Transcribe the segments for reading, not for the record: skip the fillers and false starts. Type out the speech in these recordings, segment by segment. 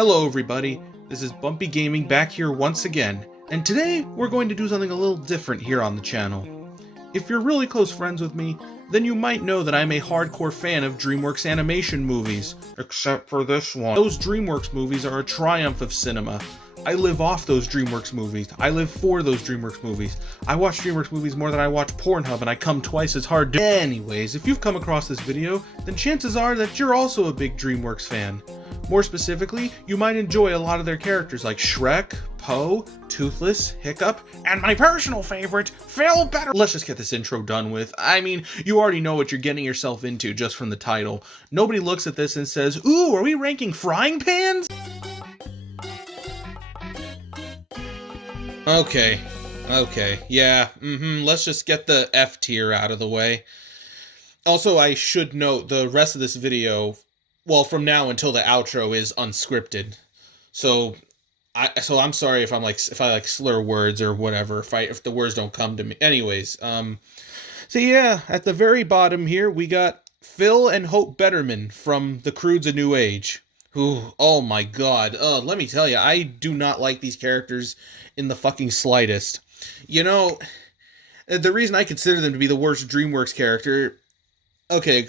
Hello everybody, this is Bumpy Gaming back here once again, and today we're going to do something a little different here on the channel. If you're really close friends with me, then you might know that I'm a hardcore fan of DreamWorks animation movies, except for this one. Those DreamWorks movies are a triumph of cinema. I live off those DreamWorks movies. I live for those DreamWorks movies. I watch DreamWorks movies more than I watch Pornhub, and I come twice as hard to— Anyways, if you've come across this video, then chances are that you're also a big DreamWorks fan. More specifically, you might enjoy a lot of their characters like Shrek, Poe, Toothless, Hiccup, and my personal favorite, Phil Betterman. Let's just get this intro done with. I mean, you already know what you're getting yourself into just from the title. Nobody looks at this and says, "Ooh, are we ranking frying pans?" Okay, yeah, let's just get the F tier out of the way. Also, I should note, the rest of this video, well, from now until the outro, is unscripted. So I'm sorry if I slur words or whatever, if the words don't come to me. Anyways, so yeah, at the very bottom here, we got Phil and Hope Betterman from The Croods: A New Age. Who, oh my god, let me tell you, I do not like these characters in the fucking slightest. You know, the reason I consider them to be the worst DreamWorks character... Okay,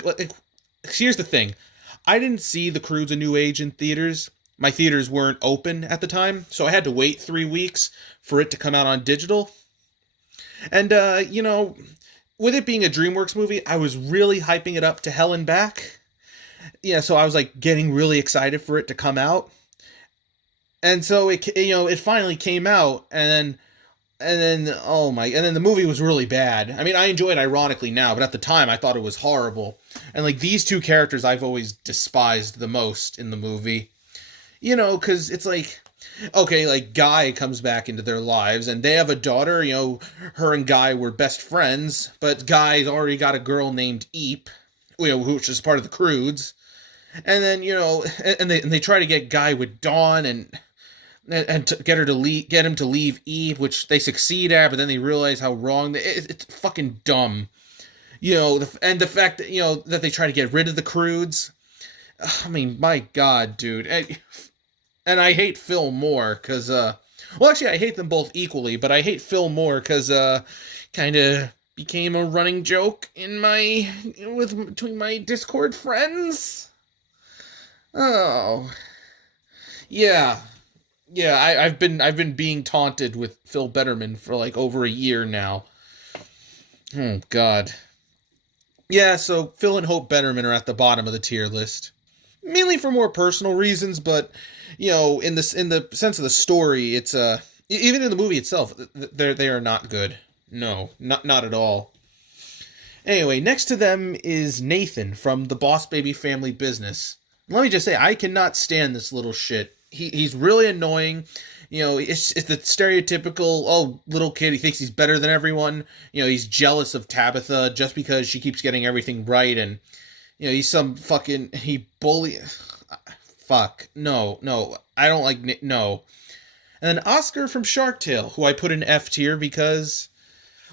here's the thing. I didn't see The Croods: A New Age in theaters. My theaters weren't open at the time, so I had to wait 3 weeks for it to come out on digital. And, you know, with it being a DreamWorks movie, I was really hyping it up to hell and back. Yeah, so I was like getting really excited for it to come out. And so it finally came out, and then the movie was really bad. I mean, I enjoy it ironically now, but at the time I thought it was horrible. And like these two characters I've always despised the most in the movie. You know, because it's like, okay, like Guy comes back into their lives and they have a daughter, you know, her and Guy were best friends, but Guy's already got a girl named Eep, you know, which is part of the Croods. And then, you know, and they try to get Guy with Dawn and to get him to leave Eve, which they succeed at, but then they realize how wrong it's fucking dumb. You know, and the fact that, you know, that they try to get rid of the Croods. I mean, my god, dude. And I hate Phil more because well, actually I hate them both equally, but I hate Phil more because kind of became a running joke in between my Discord friends. Oh, yeah. I've been being taunted with Phil Betterman for like over a year now. Oh God. Yeah, so Phil and Hope Betterman are at the bottom of the tier list, mainly for more personal reasons. But you know, in the sense of the story, it's even in the movie itself, they are not good. No, not at all. Anyway, next to them is Nathan from the Boss Baby Family Business. Let me just say, I cannot stand this little shit. He's really annoying. You know, it's the stereotypical, little kid, he thinks he's better than everyone. You know, he's jealous of Tabitha just because she keeps getting everything right, and, you know, he's some fucking, he bully... Fuck. No, I don't like, no. And then Oscar from Shark Tale, who I put in F tier because...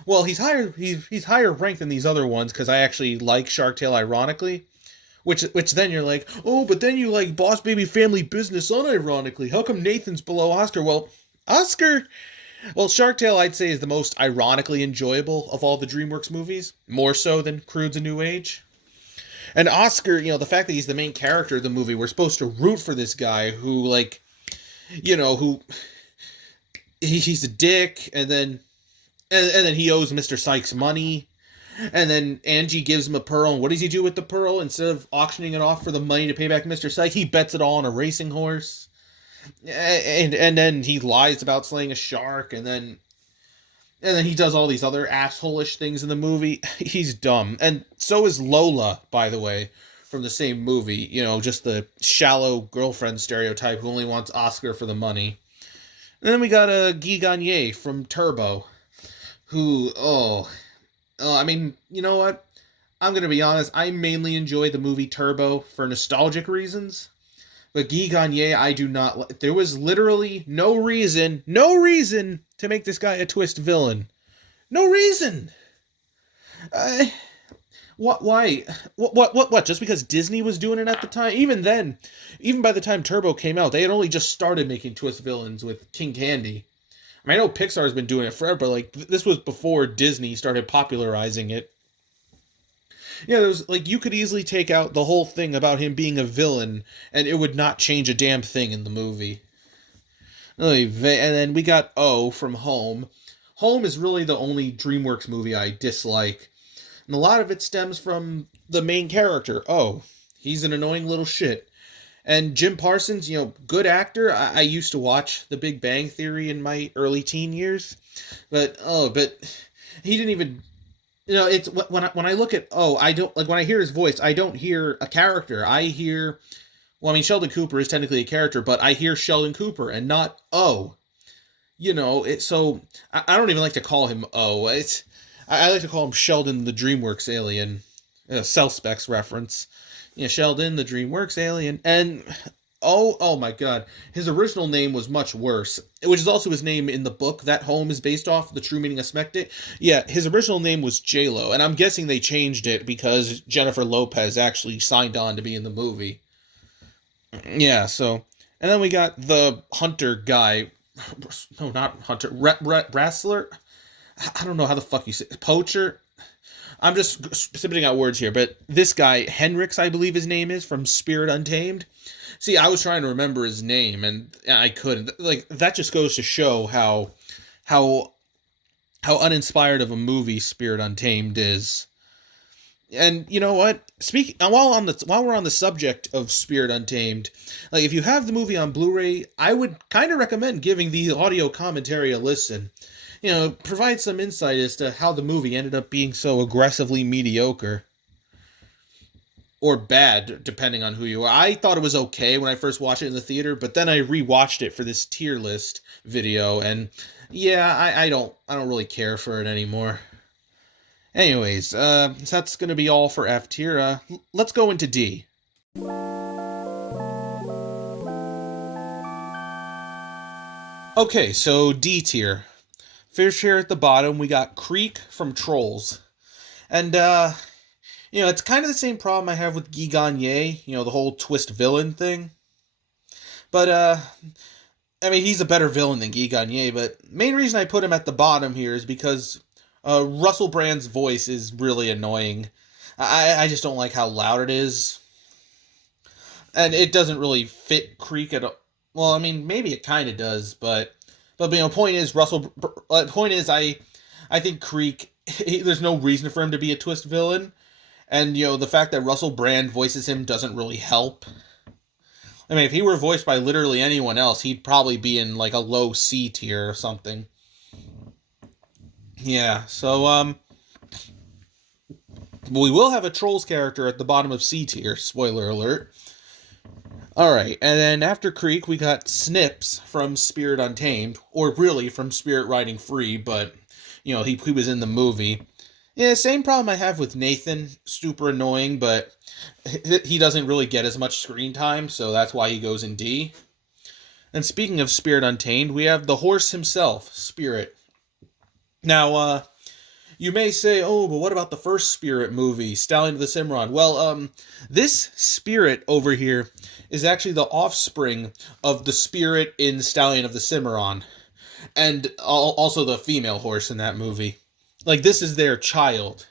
Well, he's higher ranked than these other ones because I actually like Shark Tale ironically. Which then you're like, oh, but then you like Boss Baby Family Business unironically. How come Nathan's below Oscar? Well, Shark Tale I'd say is the most ironically enjoyable of all the DreamWorks movies. More so than Croods: A New Age. And Oscar, you know, the fact that he's the main character of the movie, we're supposed to root for this guy who, like, you know, he's a dick, and then he owes Mr. Sykes money. And then Angie gives him a pearl, and what does he do with the pearl? Instead of auctioning it off for the money to pay back Mr. Sykes, he bets it all on a racing horse. And then he lies about slaying a shark, and then he does all these other asshole-ish things in the movie. He's dumb. And so is Lola, by the way, from the same movie. You know, just the shallow girlfriend stereotype who only wants Oscar for the money. And then we got Guy Gagné from Turbo, who, I mean, you know what? I'm going to be honest, I mainly enjoy the movie Turbo for nostalgic reasons. But Guy Gagné, I do not like. There was literally no reason to make this guy a twist villain. No reason! What? Why? What? Just because Disney was doing it at the time? Even then, even by the time Turbo came out, they had only just started making twist villains with King Candy. I mean, I know Pixar's been doing it forever, but like this was before Disney started popularizing it. Yeah, there was like you could easily take out the whole thing about him being a villain, and it would not change a damn thing in the movie. And then we got O from Home. Home is really the only DreamWorks movie I dislike. And a lot of it stems from the main character. Oh, he's an annoying little shit. And Jim Parsons, good actor. I used to watch The Big Bang Theory in my early teen years. But he didn't even, it's when I look at, I don't, like when I hear his voice, I don't hear a character. I hear, well, I mean, Sheldon Cooper is technically a character, but I hear Sheldon Cooper and not O. So I don't even like to call him O. I like to call him Sheldon the DreamWorks alien. Cell Specs reference. Sheldon the DreamWorks alien. And oh my god. His original name was much worse, which is also his name in the book that Home is based off, The True Meaning of Smectic. Yeah, his original name was J-Lo, and I'm guessing they changed it because Jennifer Lopez actually signed on to be in the movie. Yeah, so. And then we got the hunter guy. No, not hunter. Wrestler? I don't know how the fuck you say it. Poacher? I'm just spitting out words here, but this guy, Henrix, I believe his name is, from Spirit Untamed. See, I was trying to remember his name, and I couldn't. Like, that just goes to show how uninspired of a movie Spirit Untamed is. And you know what? While we're on the subject of Spirit Untamed, like if you have the movie on Blu-ray, I would kind of recommend giving the audio commentary a listen. Provide some insight as to how the movie ended up being so aggressively mediocre. Or bad, depending on who you are. I thought it was okay when I first watched it in the theater, but then I rewatched it for this tier list video, and yeah, I don't really care for it anymore. Anyways, so that's gonna be all for F tier. Let's go into D. Okay, so D tier. First here at the bottom, we got Creek from Trolls. And, it's kind of the same problem I have with Guy Gagné, the whole twist villain thing. But, I mean, he's a better villain than Guy Gagné, but main reason I put him at the bottom here is because Russell Brand's voice is really annoying. I just don't like how loud it is. And it doesn't really fit Creek at all. Well, I mean, maybe it kind of does, but point is, I think Creek, there's no reason for him to be a twist villain. And, the fact that Russell Brand voices him doesn't really help. I mean, if he were voiced by literally anyone else, he'd probably be in, like, a low C tier or something. Yeah, so, we will have a Trolls character at the bottom of C tier, spoiler alert. Alright, and then after Creek, we got Snips from Spirit Untamed, or really from Spirit Riding Free, but, he was in the movie. Yeah, same problem I have with Nathan, super annoying, but he doesn't really get as much screen time, so that's why he goes in D. And speaking of Spirit Untamed, we have the horse himself, Spirit. Now, you may say, oh, but what about the first Spirit movie, Stallion of the Cimarron? Well, this Spirit over here is actually the offspring of the Spirit in Stallion of the Cimarron, and also the female horse in that movie. Like, this is their child,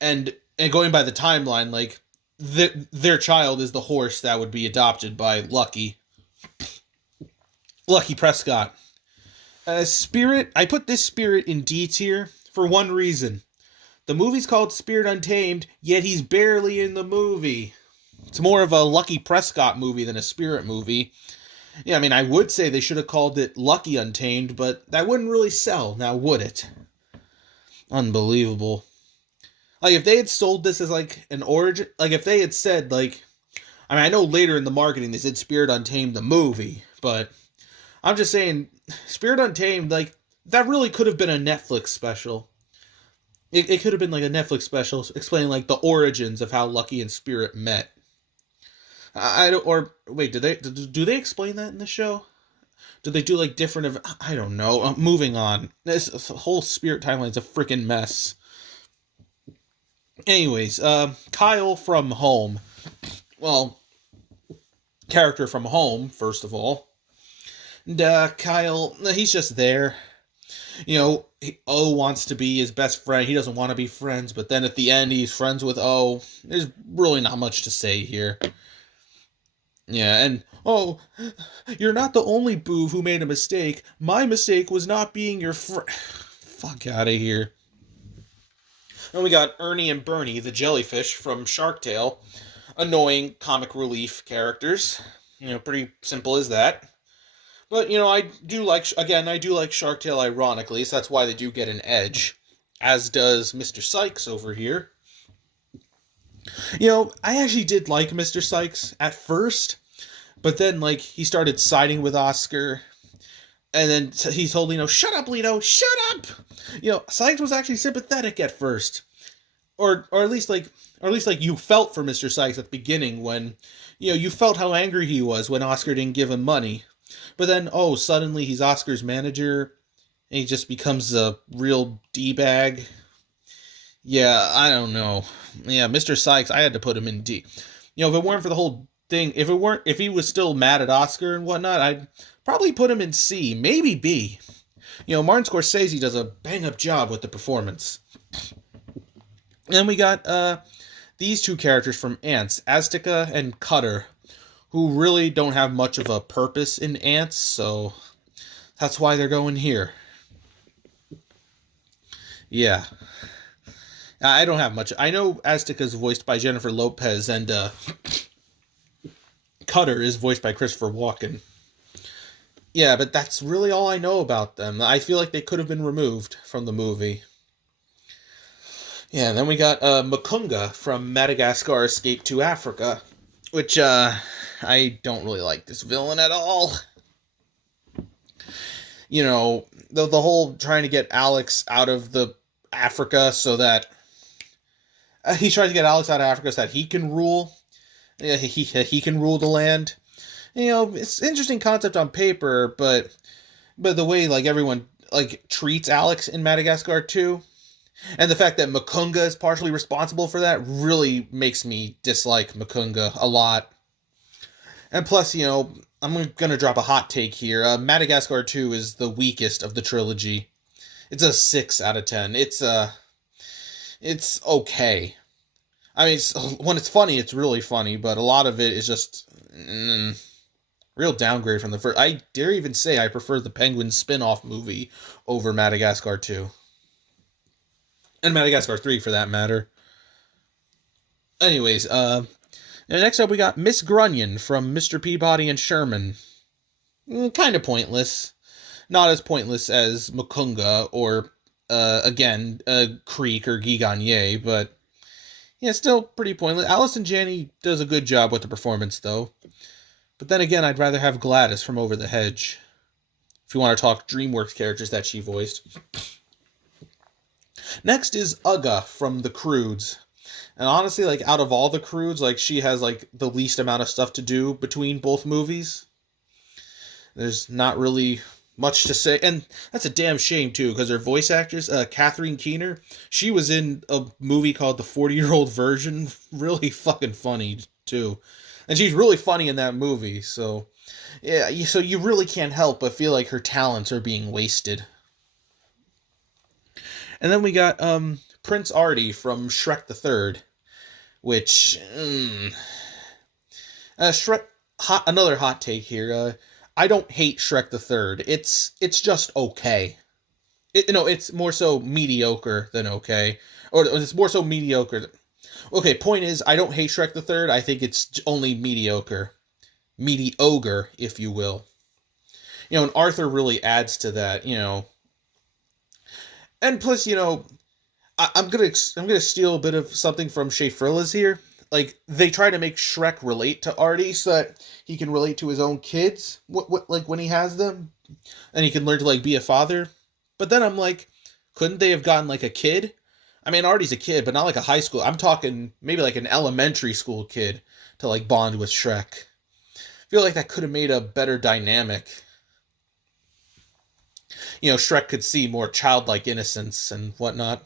and going by the timeline, like, their child is the horse that would be adopted by Lucky Prescott. Spirit, I put this Spirit in D tier for one reason. The movie's called Spirit Untamed, yet he's barely in the movie. It's more of a Lucky Prescott movie than a Spirit movie. Yeah, I mean, I would say they should have called it Lucky Untamed, but that wouldn't really sell, now would it? Unbelievable. Like, if they had sold this as, like, an origin, like, if they had said, like, I mean, I know later in the marketing they said Spirit Untamed the movie, but I'm just saying, Spirit Untamed, like, that really could have been a Netflix special. It could have been, like, a Netflix special explaining, like, the origins of how Lucky and Spirit met. Wait, do they explain that in the show? Do they do, like, different I don't know. Moving on. This whole Spirit timeline's a freaking mess. Anyways, Kyle from Home. Well, character from Home, first of all. And Kyle, he's just there. O wants to be his best friend. He doesn't want to be friends, but then at the end, he's friends with O. There's really not much to say here. Yeah, and you're not the only boob who made a mistake. My mistake was not being your friend. Fuck out of here. And we got Ernie and Bernie, the jellyfish from Shark Tale. Annoying comic relief characters. Pretty simple as that. But, I do like Shark Tale ironically, so that's why they do get an edge. As does Mr. Sykes over here. I actually did like Mr. Sykes at first, but then, he started siding with Oscar, and then he told Lino, "Shut up, Lino, shut up!" Sykes was actually sympathetic at first. Or at least, you felt for Mr. Sykes at the beginning when, you felt how angry he was when Oscar didn't give him money. But then, suddenly he's Oscar's manager, and he just becomes a real D-bag. Yeah, I don't know. Yeah, Mr. Sykes, I had to put him in D. If it weren't for the whole thing, if he was still mad at Oscar and whatnot, I'd probably put him in C, maybe B. Martin Scorsese does a bang-up job with the performance. And then we got these two characters from Ants, Azteca and Cutter, who really don't have much of a purpose in Ants, so that's why they're going here. Yeah. I don't have much. I know Azteca is voiced by Jennifer Lopez, and Cutter is voiced by Christopher Walken. Yeah, but that's really all I know about them. I feel like they could have been removed from the movie. Yeah, and then we got Mukunga from Madagascar Escape to Africa, which I don't really like this villain at all. The whole trying to get Alex out of the Africa so that he tries to get Alex out of Africa so that he can rule. Yeah, he can rule the land. It's an interesting concept on paper, but the way everyone treats Alex in Madagascar too, and the fact that Mukunga is partially responsible for that really makes me dislike Mukunga a lot. And plus, I'm going to drop a hot take here. Madagascar 2 is the weakest of the trilogy. It's a 6 out of 10. It's okay. I mean, when it's funny, it's really funny, but a lot of it is just real downgrade from the first. I dare even say I prefer the Penguin spin-off movie over Madagascar 2. And Madagascar 3, for that matter. Anyways, next up we got Miss Grunion from Mr. Peabody and Sherman. Kind of pointless. Not as pointless as Mukunga or, again, Creek or Guy Gagné, but yeah, still pretty pointless. Allison Janney does a good job with the performance, though. But then again, I'd rather have Gladys from Over the Hedge. If you want to talk DreamWorks characters that she voiced. Next is Uga from The Croods. And honestly, out of all the Croods, she has, the least amount of stuff to do between both movies. There's not really much to say. And that's a damn shame, too, because her voice actress, Catherine Keener, she was in a movie called The 40-Year-Old Virgin. Really fucking funny, too. And she's really funny in that movie, so... Yeah, so you really can't help but feel like her talents are being wasted. And then we got Prince Artie from Shrek the Third, which Shrek. Another hot take here. I don't hate Shrek the Third. It's just okay. It's more so mediocre than okay, or it's more so mediocre. Okay, point is, I don't hate Shrek the Third. I think it's only mediocre, if you will. And Arthur really adds to that. And plus, I'm gonna steal a bit of something from Shea Frillas here. They try to make Shrek relate to Artie so that he can relate to his own kids, when he has them, and he can learn to be a father. But then I'm like, couldn't they have gotten a kid? I mean, Artie's a kid, but not a high school. I'm talking maybe an elementary school kid to bond with Shrek. I feel like that could have made a better dynamic. Shrek could see more childlike innocence and whatnot.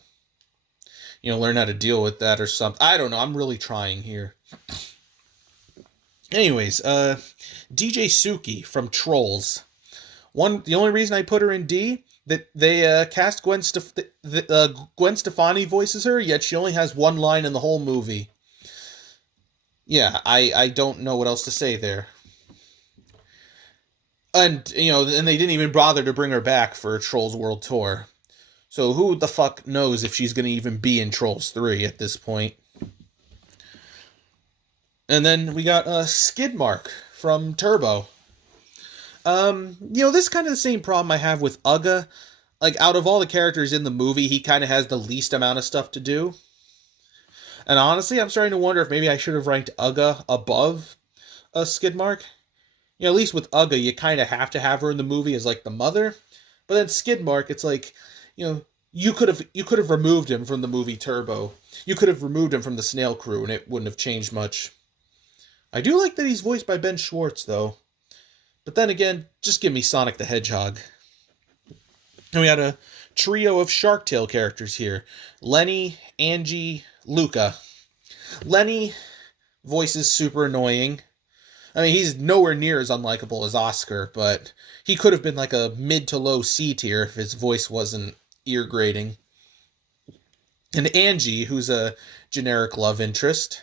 learn how to deal with that or something. I don't know. I'm really trying here. Anyways, DJ Suki from Trolls. The only reason I put her in D, that they cast Gwen Stefani voices her, yet she only has one line in the whole movie. Yeah, I don't know what else to say there. And they didn't even bother to bring her back for Trolls World Tour. So who the fuck knows if she's going to even be in Trolls 3 at this point. And then we got Skidmark from Turbo. This is kind of the same problem I have with Uga. Like, out of all the characters in the movie, he kind of has the least amount of stuff to do. And honestly, I'm starting to wonder if maybe I should have ranked Uga above Skidmark. At least with Uga, you kind of have to have her in the movie as, like, the mother. But then Skidmark, it's like, you could have removed him from the movie Turbo. You could have removed him from the Snail Crew, and it wouldn't have changed much. I do like that he's voiced by Ben Schwartz, though. But then again, just give me Sonic the Hedgehog. And we had a trio of Shark Tale characters here. Lenny, Angie, Luca. Lenny voices super annoying. I mean, he's nowhere near as unlikable as Oscar, but he could have been like a mid to low C tier if his voice wasn't ear grating. And Angie, who's a generic love interest.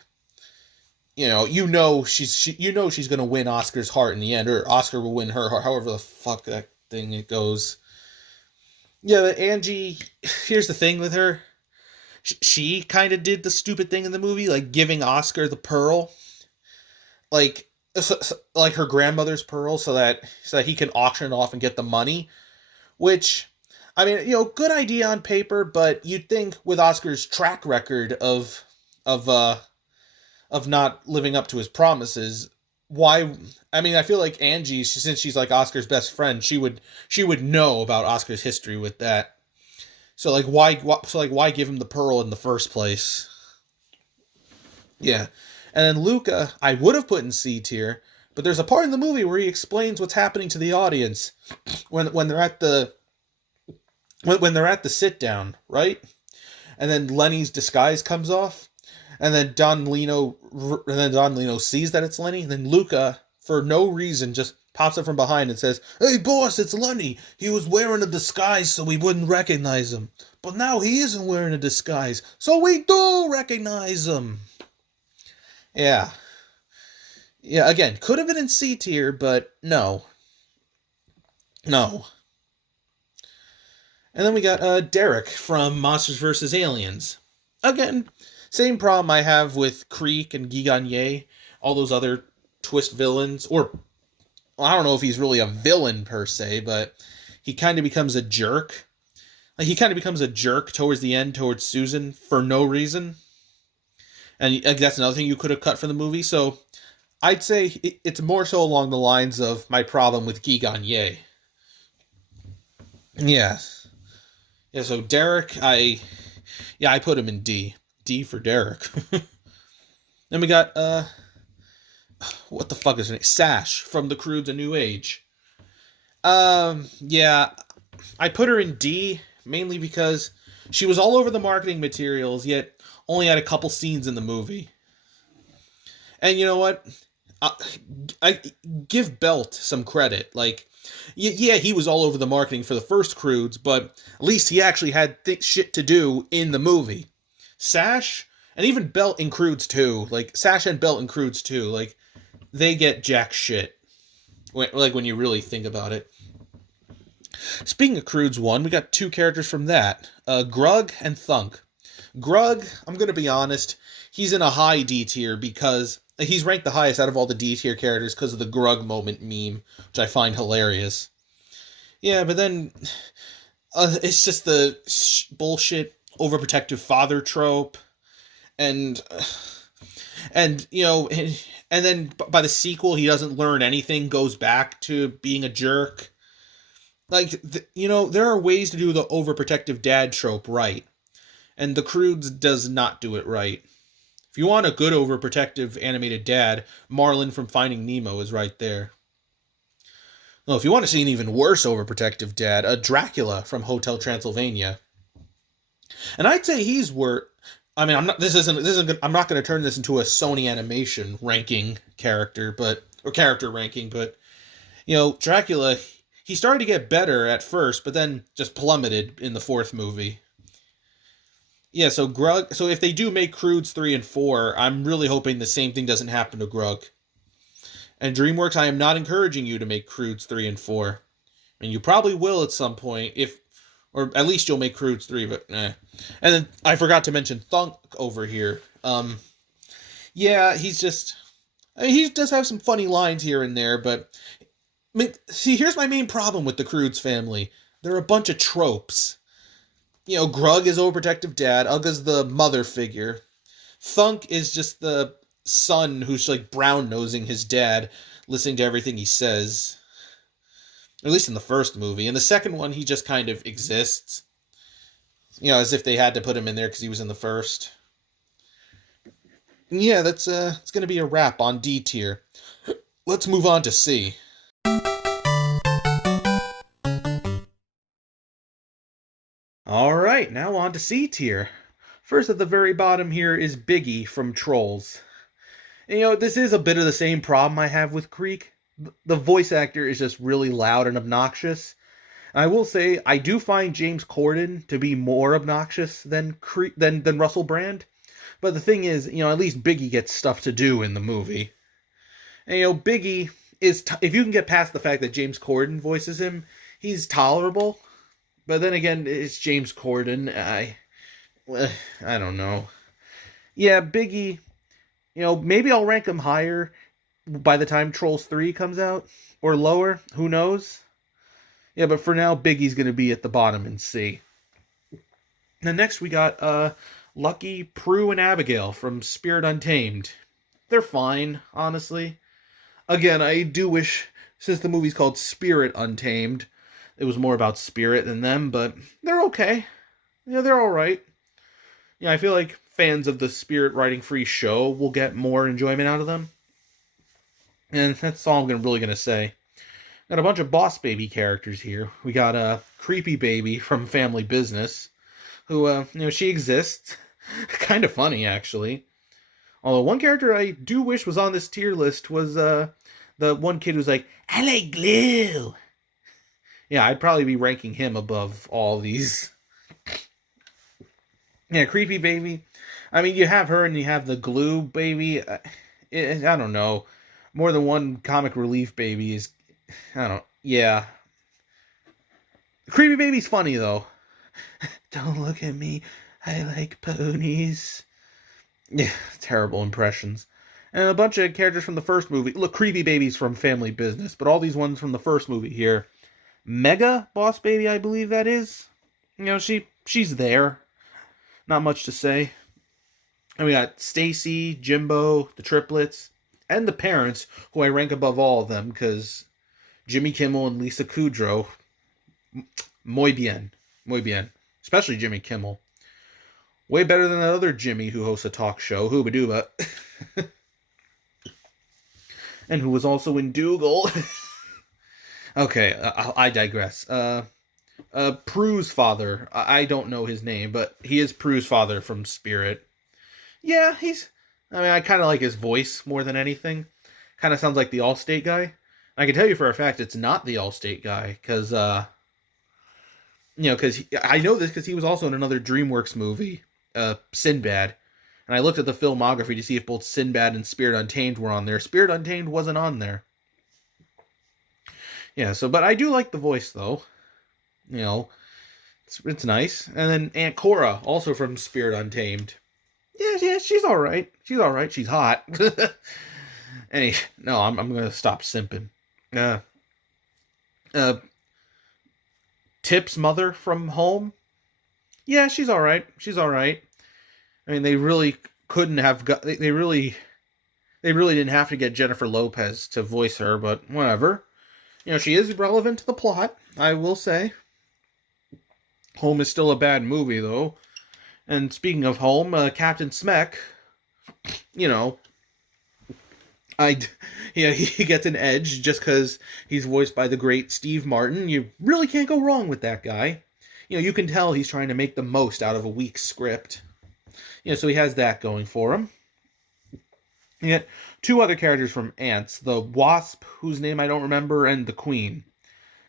She's gonna win Oscar's heart in the end, or Oscar will win her heart, however the fuck that thing it goes. Yeah, but Angie, here's the thing with her. She kind of did the stupid thing in the movie, like giving Oscar the pearl, like her grandmother's pearl, so that he can auction it off and get the money. Which, I mean, good idea on paper, but you'd think with Oscar's track record of not living up to his promises, why? I mean, I feel like Angie, since she's like Oscar's best friend, she would know about Oscar's history with that. So why give him the pearl in the first place? Yeah. And then Luca, I would have put in C tier, but there's a part in the movie where he explains what's happening to the audience when they're at the sit down, right? And then Lenny's disguise comes off. And then Don Lino sees that it's Lenny. And then Luca, for no reason, just pops up from behind and says, "Hey, boss, it's Lenny. He was wearing a disguise so we wouldn't recognize him. But now he isn't wearing a disguise, so we do recognize him." Yeah. Yeah, again, could have been in C tier, but no. No. And then we got Derek from Monsters vs. Aliens. Again, same problem I have with Creek and Guy Gagné, all those other twist villains. Or, I don't know if he's really a villain per se, but he kind of becomes a jerk. Like, he kind of becomes a jerk towards the end, towards Susan, for no reason. And that's another thing you could have cut from the movie. So, I'd say it's more so along the lines of my problem with Guy Gagné. Yeah. Yeah, so Derek, I put him in D. D for Derek. Then we got, what the fuck is her name? Sash from The Croods: A New Age. Yeah, I put her in D, mainly because she was all over the marketing materials, yet only had a couple scenes in the movie. And you know what? I give Belt some credit. Like, yeah, he was all over the marketing for the first Croods, but at least he actually had shit to do in the movie. Sash, and even Belt in Croods 2, like, Sash and Belt in Croods 2, like, they get jack shit. When you really think about it. Speaking of Croods 1, we got two characters from that. Grug and Thunk. Grug, I'm gonna be honest, he's in a high D tier because he's ranked the highest out of all the D tier characters because of the Grug moment meme, which I find hilarious. Yeah, but then it's just the bullshit overprotective father trope, and then by the sequel he doesn't learn anything, goes back to being a jerk. Like, there are ways to do the overprotective dad trope right, and the Croods does not do it right. If you want a good overprotective animated dad, Marlin from Finding Nemo is right there. Well, if you want to see an even worse overprotective dad, Dracula from Hotel Transylvania. And I'd say he's worth. I mean, I'm not. This isn't. I'm not going to turn this into a Sony Animation ranking character, or character ranking. But Dracula, he started to get better at first, but then just plummeted in the fourth movie. Yeah, so Grug. So if they do make Croods 3 and 4, I'm really hoping the same thing doesn't happen to Grug. And DreamWorks, I am not encouraging you to make Croods 3 and 4. And you probably will at some point, or at least you'll make Croods 3, but eh. And then I forgot to mention Thunk over here. Yeah, he does have some funny lines here and there, but see, here's my main problem with the Croods family. They're a bunch of tropes. Grug is overprotective dad. Ugga's the mother figure. Thunk is just the son who's like brown-nosing his dad, listening to everything he says. At least in the first movie. In the second one, he just kind of exists. As if they had to put him in there because he was in the first. Yeah, that's it's going to be a wrap on D tier. Let's move on to C. Alright, now on to C tier. First at the very bottom here is Biggie from Trolls. And, this is a bit of the same problem I have with Creek. The voice actor is just really loud and obnoxious. And I will say, I do find James Corden to be more obnoxious than Russell Brand. But the thing is, at least Biggie gets stuff to do in the movie. And, Biggie is, if you can get past the fact that James Corden voices him, he's tolerable. But then again, it's James Corden. I don't know. Yeah, Biggie, maybe I'll rank him higher by the time Trolls 3 comes out. Or lower, who knows? Yeah, but for now, Biggie's going to be at the bottom in C. Then next we got Lucky, Prue, and Abigail from Spirit Untamed. They're fine, honestly. Again, I do wish, since the movie's called Spirit Untamed, it was more about Spirit than them, but they're okay. They're alright. I feel like fans of the Spirit Writing Free show will get more enjoyment out of them. And that's all I'm really going to say. Got a bunch of Boss Baby characters here. We got a Creepy Baby from Family Business, who, she exists. Kind of funny, actually. Although one character I do wish was on this tier list was the one kid who's like, I like glue. Yeah, I'd probably be ranking him above all these. Yeah, Creepy Baby. I mean, you have her and you have the Glue Baby. I don't know. More than one comic relief baby is... Yeah. Creepy Baby's funny, though. Don't look at me. I like ponies. Yeah, terrible impressions. And a bunch of characters from the first movie. Look, Creepy Baby's from Family Business, but all these ones from the first movie here. Mega Boss Baby, I believe that is. She's there. Not much to say. And we got Stacy, Jimbo, the triplets, and the parents, who I rank above all of them, because Jimmy Kimmel and Lisa Kudrow, muy bien. Muy bien. Especially Jimmy Kimmel. Way better than that other Jimmy who hosts a talk show, Hooba Dooba. And who was also in Dougal. Okay, I digress. Prue's father. I don't know his name, but he is Prue's father from Spirit. Yeah, I kind of like his voice more than anything. Kind of sounds like the Allstate guy. I can tell you for a fact it's not the Allstate guy, because, because I know this because he was also in another DreamWorks movie, Sinbad. And I looked at the filmography to see if both Sinbad and Spirit Untamed were on there. Spirit Untamed wasn't on there. Yeah, but I do like the voice, though. It's nice. And then Aunt Cora, also from Spirit Untamed. Yeah, she's alright. She's hot. No, I'm gonna stop simping. Tip's mother from Home. Yeah, she's alright. I mean, they really couldn't have got... They really didn't have to get Jennifer Lopez to voice her, but whatever. She is relevant to the plot, I will say. Home is still a bad movie, though. And speaking of Home, Captain Smek, he gets an edge just because he's voiced by the great Steve Martin. You really can't go wrong with that guy. You can tell he's trying to make the most out of a weak script. So he has that going for him. Yet, two other characters from Ants, the Wasp, whose name I don't remember, and the Queen.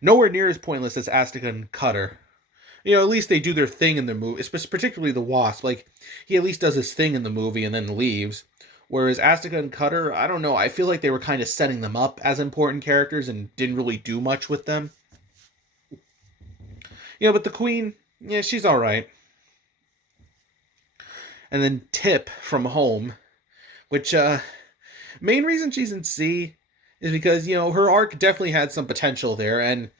Nowhere near as pointless as Astica and Cutter. At least they do their thing in the movie, particularly the Wasp. Like, he at least does his thing in the movie and then leaves. Whereas Astica and Cutter, I don't know, I feel like they were kind of setting them up as important characters and didn't really do much with them. But the Queen, she's alright. And then Tip from Home, which, main reason she's in C is because, her arc definitely had some potential there, and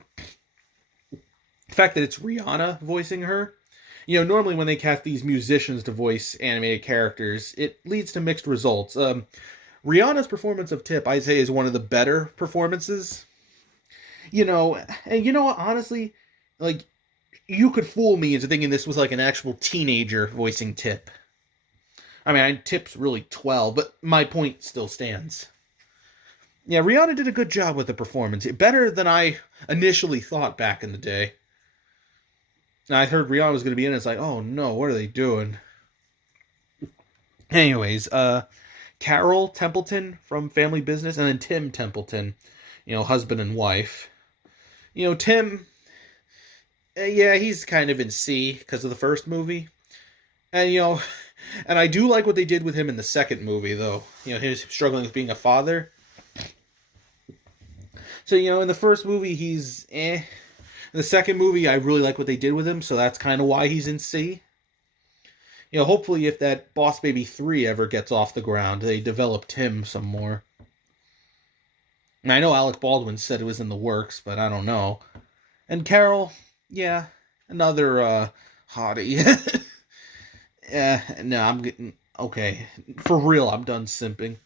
the fact that it's Rihanna voicing her, normally when they cast these musicians to voice animated characters, it leads to mixed results. Rihanna's performance of Tip, I'd say, is one of the better performances. And honestly, like, you could fool me into thinking this was like an actual teenager voicing Tip. I mean, Tip's really 12, but my point still stands. Yeah, Rihanna did a good job with the performance. Better than I initially thought back in the day. I heard Rihanna was going to be in it. It's like, oh no, what are they doing? Anyways, Carol Templeton from Family Business, and then Tim Templeton, husband and wife. Tim, he's kind of in C because of the first movie. And, and I do like what they did with him in the second movie, though. He was struggling with being a father. So, in the first movie, he's In the second movie, I really like what they did with him, so that's kind of why he's in C. Hopefully if that Boss Baby 3 ever gets off the ground, they developed him some more. And I know Alec Baldwin said it was in the works, but I don't know. And Carol, another hottie. No, I'm getting... Okay, for real, I'm done simping.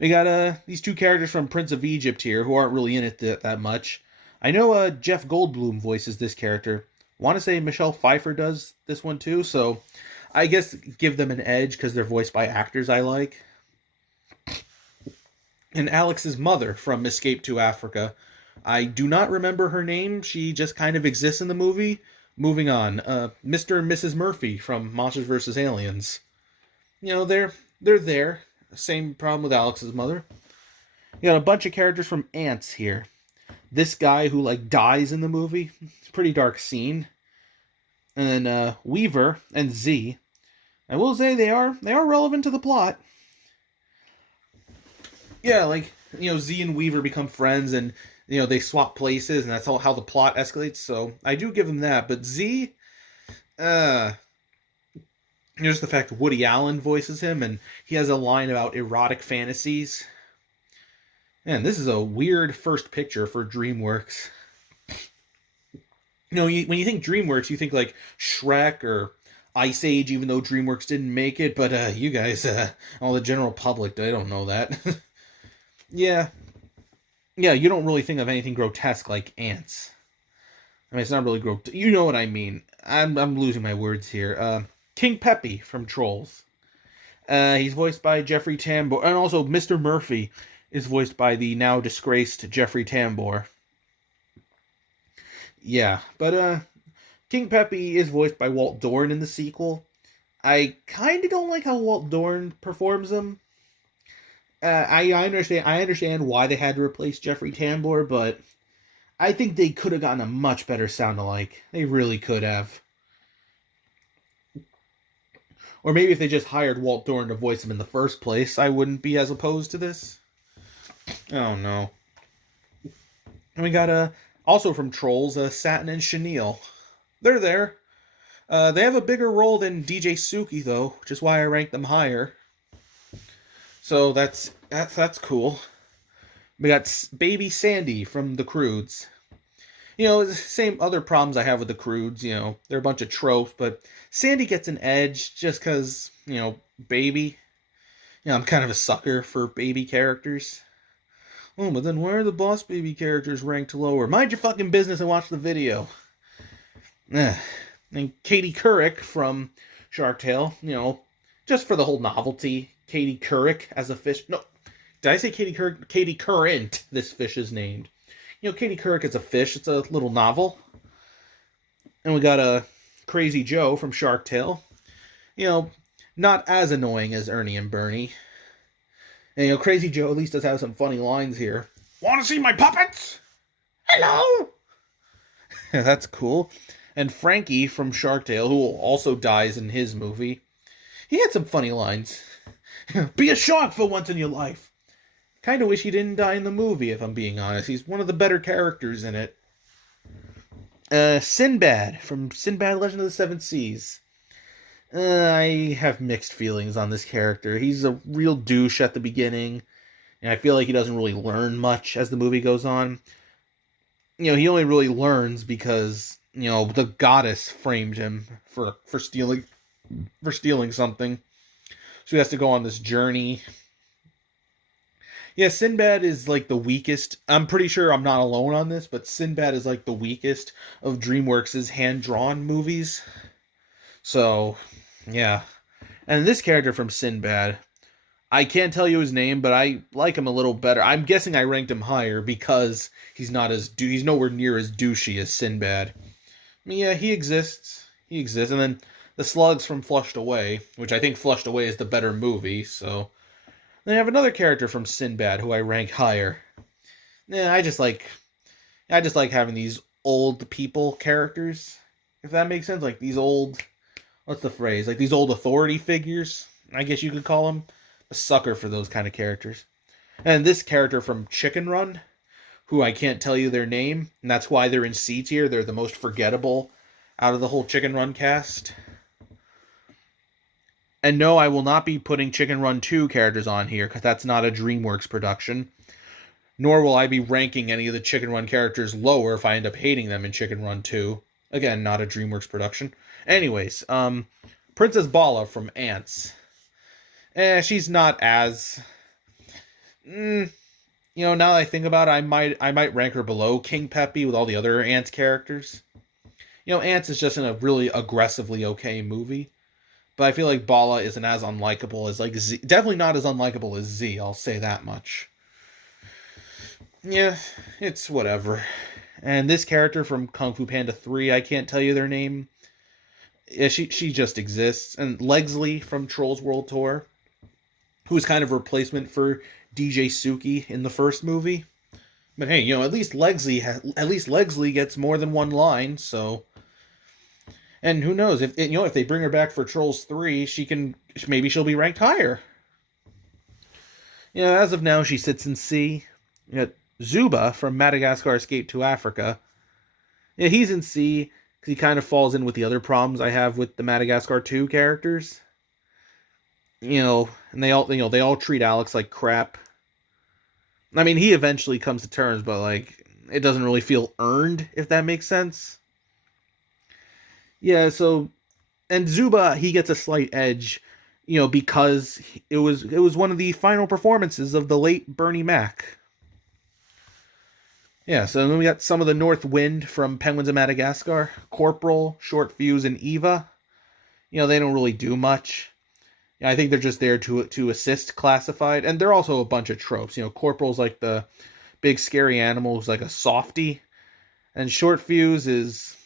We got these two characters from Prince of Egypt here who aren't really in it that much. I know Jeff Goldblum voices this character. Want to say Michelle Pfeiffer does this one too, so I guess give them an edge because they're voiced by actors I like. And Alex's mother from Escape to Africa. I do not remember her name. She just kind of exists in the movie. Moving on. Mr. and Mrs. Murphy from Monsters vs. Aliens. They're there. Same problem with Alex's mother. You got a bunch of characters from Ants here. This guy who, dies in the movie. It's a pretty dark scene. And then, Weaver and Z. I will say they are relevant to the plot. Yeah, Z and Weaver become friends and, they swap places and that's how the plot escalates. So, I do give them that. But Z, just the fact Woody Allen voices him and he has a line about erotic fantasies. Man, this is a weird first picture for DreamWorks. When you think DreamWorks, you think Shrek or Ice Age, even though DreamWorks didn't make it. But you guys, all the general public, they don't know that. Yeah, you don't really think of anything grotesque like Ants. I mean, it's not really grotesque. You know what I mean. I'm losing my words here. King Peppy from Trolls. He's voiced by Jeffrey Tambor, and also Mr. Murphy is voiced by the now disgraced Jeffrey Tambor. Yeah, but King Peppy is voiced by Walt Dorn in the sequel. I kind of don't like how Walt Dorn performs him. I understand why they had to replace Jeffrey Tambor, but I think they could have gotten a much better sound-alike. They really could have. Or maybe if they just hired Walt Dorn to voice him in the first place, I wouldn't be as opposed to this. Oh no. And we got also from Trolls, Satin and Chenille. They're there. They have a bigger role than DJ Suki though, which is why I rank them higher. So that's cool. We got Baby Sandy from The Croods. The same other problems I have with The Croods. They're a bunch of tropes, but Sandy gets an edge just because, baby. I'm kind of a sucker for baby characters. Oh, but then why are the Boss Baby characters ranked lower? Mind your fucking business and watch the video. And Katie Couric from Shark Tale, just for the whole novelty. Katie Couric as a fish. No, did I say Katie Couric? Katie Current, this fish is named. Katie Couric is a fish. It's a little novel. And we got a Crazy Joe from Shark Tale. You know, not as annoying as Ernie and Bernie. And Crazy Joe at least does have some funny lines here. Want to see my puppets? Hello. That's cool. And Frankie from Shark Tale, who also dies in his movie, he had some funny lines. Be a shark for once in your life. Kind of wish he didn't die in the movie, if I'm being honest. He's one of the better characters in it. Sinbad from Sinbad Legend of the Seven Seas. I have mixed feelings on this character. He's a real douche at the beginning, and I feel like he doesn't really learn much as the movie goes on. He only really learns because, the goddess framed him for stealing something. So he has to go on this journey. Yeah, Sinbad is like the weakest. I'm pretty sure I'm not alone on this, but Sinbad is like the weakest of DreamWorks' hand-drawn movies. So, yeah. And this character from Sinbad, I can't tell you his name, but I like him a little better. I'm guessing I ranked him higher because he's nowhere near as douchey as Sinbad. I mean, yeah, he exists. And then the slugs from Flushed Away, which I think Flushed Away is the better movie, so... Then I have another character from Sinbad who I rank higher. Yeah, I just like having these old people characters, if that makes sense. Like these old, what's the phrase? Like these old authority figures, I guess you could call them. A sucker for those kind of characters. And this character from Chicken Run, who I can't tell you their name, and that's why they're in C tier. They're the most forgettable out of the whole Chicken Run cast. And no, I will not be putting Chicken Run 2 characters on here, because that's not a DreamWorks production. Nor will I be ranking any of the Chicken Run characters lower if I end up hating them in Chicken Run 2. Again, not a DreamWorks production. Anyways, Princess Bala from Ants. She's not as... now that I think about it, I might rank her below King Peppy with all the other Ants characters. Ants is just in a really aggressively okay movie. But I feel like Bala isn't as unlikable as like Z. Definitely not as unlikable as Z, I'll say that much. Yeah, it's whatever. And this character from Kung Fu Panda 3, I can't tell you their name. Yeah, she just exists. And Legsley from Trolls World Tour, who's kind of a replacement for DJ Suki in the first movie. But hey, at least Legsley gets more than one line, so... And who knows, if they bring her back for Trolls 3, maybe she'll be ranked higher. As of now, she sits in C. Zuba from Madagascar Escape to Africa. Yeah, he's in C because he kind of falls in with the other problems I have with the Madagascar 2 characters. And they all treat Alex like crap. I mean, he eventually comes to terms, but like it doesn't really feel earned, if that makes sense. Yeah, so, and Zuba, he gets a slight edge, because it was one of the final performances of the late Bernie Mac. Yeah, so then we got some of the North Wind from Penguins of Madagascar, Corporal, Short Fuse, and Eva. They don't really do much. I think they're just there to assist Classified, and they're also a bunch of tropes. Corporal's like the big scary animal who's like a softie, and Short Fuse is...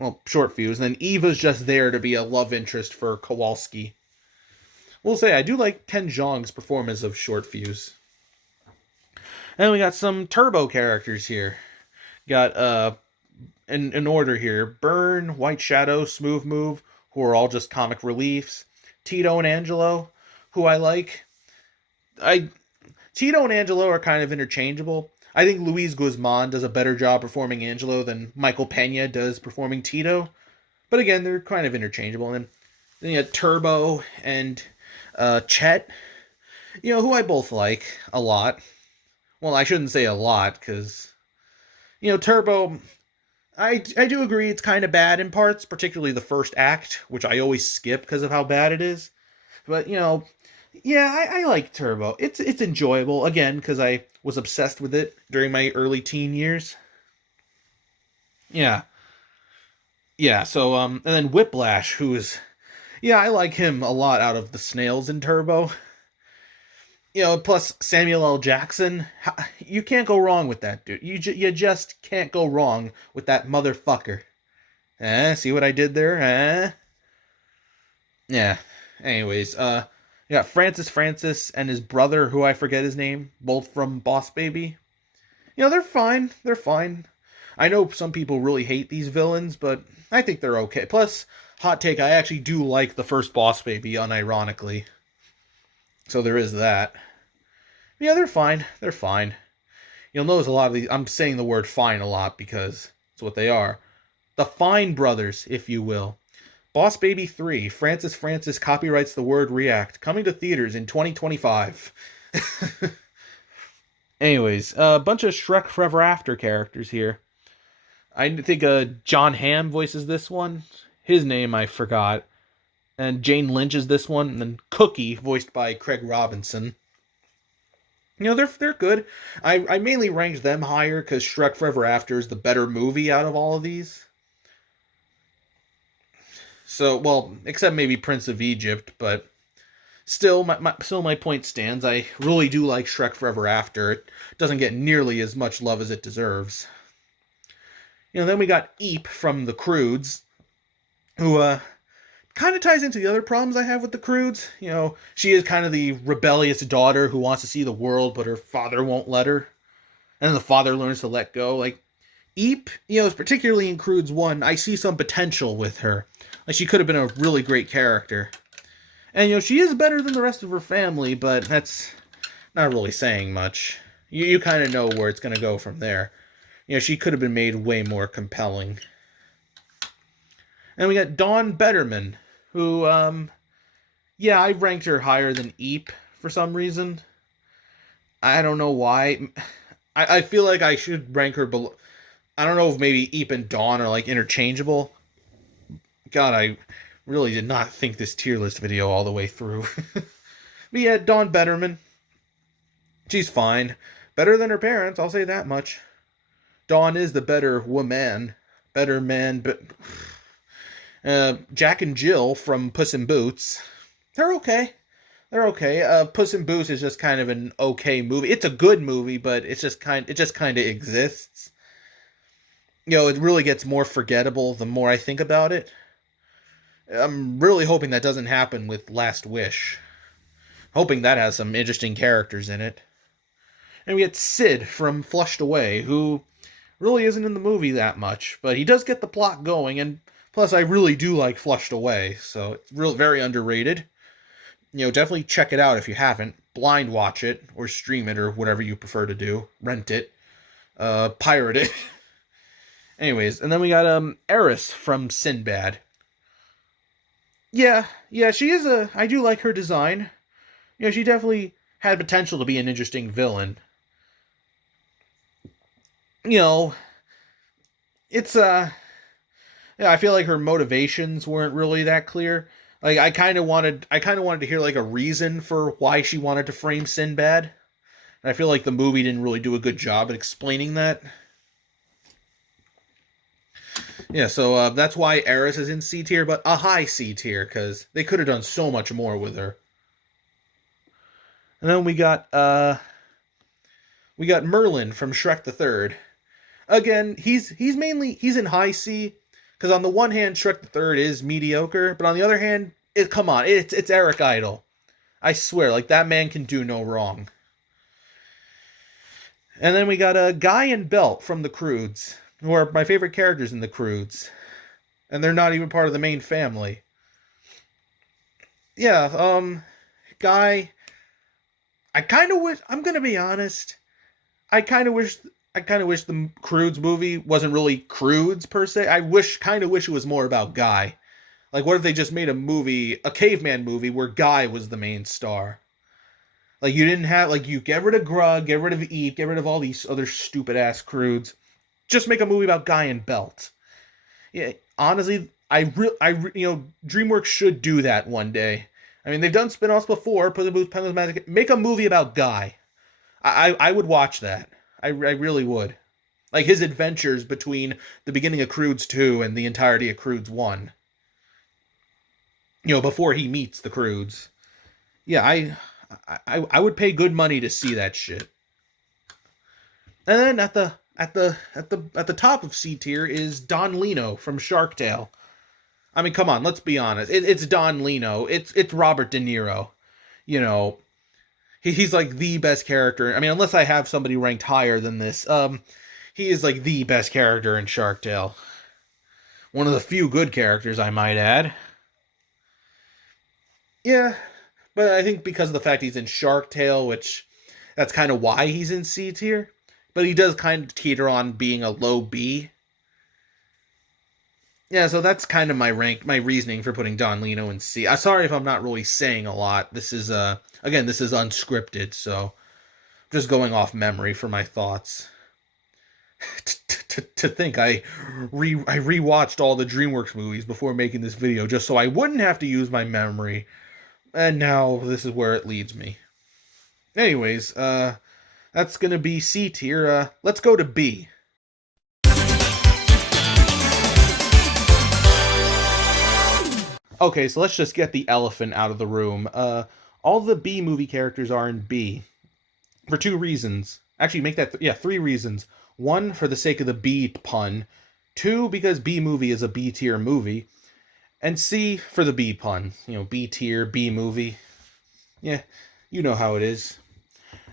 Well, Short Fuse. And then Eva's just there to be a love interest for Kowalski. We'll say, I do like Ken Jeong's performance of Short Fuse. And we got some Turbo characters here. Got, in order here, Burn, White Shadow, Smooth Move, who are all just comic reliefs. Tito and Angelo, who I like. Tito and Angelo are kind of interchangeable. I think Luis Guzman does a better job performing Angelo than Michael Pena does performing Tito. But again, they're kind of interchangeable. And then you have Turbo and Chet, who I both like a lot. Well, I shouldn't say a lot, because, Turbo, I do agree it's kind of bad in parts, particularly the first act, which I always skip because of how bad it is. But, yeah, I like Turbo. It's enjoyable, again, because I was obsessed with it during my early teen years. Yeah. Yeah, so, and then Whiplash, I like him a lot out of the snails in Turbo. Plus Samuel L. Jackson. You can't go wrong with that dude. You just can't go wrong with that motherfucker. See what I did there? Yeah. Anyways, you got Francis and his brother, who I forget his name, both from Boss Baby. They're fine. They're fine. I know some people really hate these villains, but I think they're okay. Plus, hot take, I actually do like the first Boss Baby, unironically. So there is that. Yeah, they're fine. They're fine. You'll notice a lot of these, I'm saying the word fine a lot because it's what they are. The Fine Brothers, if you will. Boss Baby 3, Francis copyrights the word react, coming to theaters in 2025. Anyways, a bunch of Shrek Forever After characters here. I think John Hamm voices this one. His name I forgot. And Jane Lynch is this one. And then Cookie, voiced by Craig Robinson. They're good. I mainly ranked them higher because Shrek Forever After is the better movie out of all of these. So, well, except maybe Prince of Egypt, but still, my point stands. I really do like Shrek Forever After. It doesn't get nearly as much love as it deserves. Then we got Eep from the Croods, who kind of ties into the other problems I have with the Croods. She is kind of the rebellious daughter who wants to see the world, but her father won't let her. And then the father learns to let go. Like, Eep, particularly in Croods 1, I see some potential with her. Like, she could have been a really great character. And, she is better than the rest of her family, but that's not really saying much. You kind of know where it's going to go from there. She could have been made way more compelling. And we got Dawn Betterman, who, I ranked her higher than Eep for some reason. I don't know why. I feel like I should rank her below. I don't know if maybe Eep and Dawn are, like, interchangeable. God, I really did not think this tier list video all the way through. But yeah, Dawn Betterman. She's fine. Better than her parents, I'll say that much. Dawn is the better woman. Better man, but... Jack and Jill from Puss in Boots. They're okay. They're okay. Puss in Boots is just kind of an okay movie. It's a good movie, but it just kind of exists. It really gets more forgettable the more I think about it. I'm really hoping that doesn't happen with Last Wish. Hoping that has some interesting characters in it. And we get Sid from Flushed Away, who really isn't in the movie that much, but he does get the plot going, and plus I really do like Flushed Away, so it's very underrated. Definitely check it out if you haven't. Blind watch it, or stream it, or whatever you prefer to do. Rent it. Pirate it. Anyways, and then we got Eris from Sinbad. Yeah, she is I do like her design. She definitely had potential to be an interesting villain. It's I feel like her motivations weren't really that clear. Like, I kind of wanted to hear, like, a reason for why she wanted to frame Sinbad. And I feel like the movie didn't really do a good job at explaining that. Yeah, so that's why Eris is in C tier, but a high C tier, because they could have done so much more with her. And then we got Merlin from Shrek the Third. Again, he's in high C, because on the one hand, Shrek the Third is mediocre, but on the other hand, it's Eric Idle. I swear, like, that man can do no wrong. And then we got Guy and Belt from the Croods, who are my favorite characters in the Croods. And they're not even part of the main family. Yeah, Guy... I kind of wish... I'm gonna be honest. I kind of wish the Croods movie wasn't really Croods, per se. I kind of wish it was more about Guy. Like, what if they just made a caveman movie, where Guy was the main star? Like, you didn't have... Like, you get rid of Grug, get rid of Eep, get rid of all these other stupid-ass Croods. Just make a movie about Guy and Belt. Yeah, honestly, DreamWorks should do that one day. I mean, they've done spin-offs before. Puss in Boots, Penguins, Magic. Make a movie about Guy. I would watch that. I really would. Like, his adventures between the beginning of Croods 2 and the entirety of Croods 1. Before he meets the Croods. Yeah, I would pay good money to see that shit. And then at at the top of C tier is Don Lino from Shark Tale. I mean, come on, let's be honest. It's Don Lino. It's Robert De Niro. You know, he's like the best character. I mean, unless I have somebody ranked higher than this, he is like the best character in Shark Tale. One of the few good characters, I might add. Yeah, but I think because of the fact he's in Shark Tale, which that's kind of why he's in C tier. But he does kind of teeter on being a low B. Yeah, so that's kind of my reasoning for putting Don Lino in C. I'm sorry if I'm not really saying a lot. This is again, this is unscripted, so I'm just going off memory for my thoughts. To think I rewatched all the DreamWorks movies before making this video just so I wouldn't have to use my memory. And now this is where it leads me. Anyways, that's going to be C tier. Let's go to B. Okay, so let's just get the elephant out of the room. All the B movie characters are in B. For two reasons. Actually, make that, three reasons. One, for the sake of the B pun. Two, because B movie is a B tier movie. And C, for the B pun. You know, B tier, B movie. Yeah, you know how it is.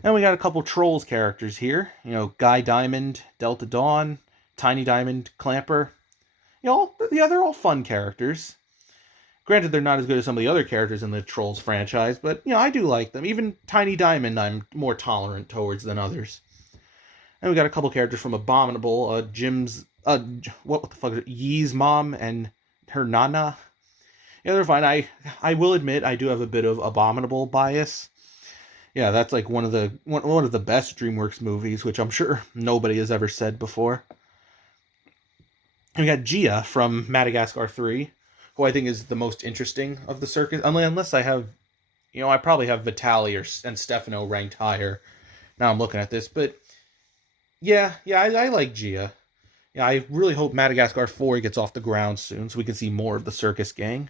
And we got a couple Trolls characters here. You know, Guy Diamond, Delta Dawn, Tiny Diamond, Clamper. You know, yeah, they're all fun characters. Granted, they're not as good as some of the other characters in the Trolls franchise, but, you know, I do like them. Even Tiny Diamond I'm more tolerant towards than others. And we got a couple characters from Abominable, Jim's, what the fuck is it, Yee's mom and her Nana. Yeah, they're fine. I will admit I do have a bit of Abominable bias. Yeah, that's like one of the best DreamWorks movies, which I'm sure nobody has ever said before. And we got Gia from Madagascar 3, who I think is the most interesting of the circus. Unless I have, you know, I probably have Vitali and Stefano ranked higher. Now I'm looking at this, but yeah, I like Gia. Yeah, I really hope Madagascar 4 gets off the ground soon so we can see more of the circus gang.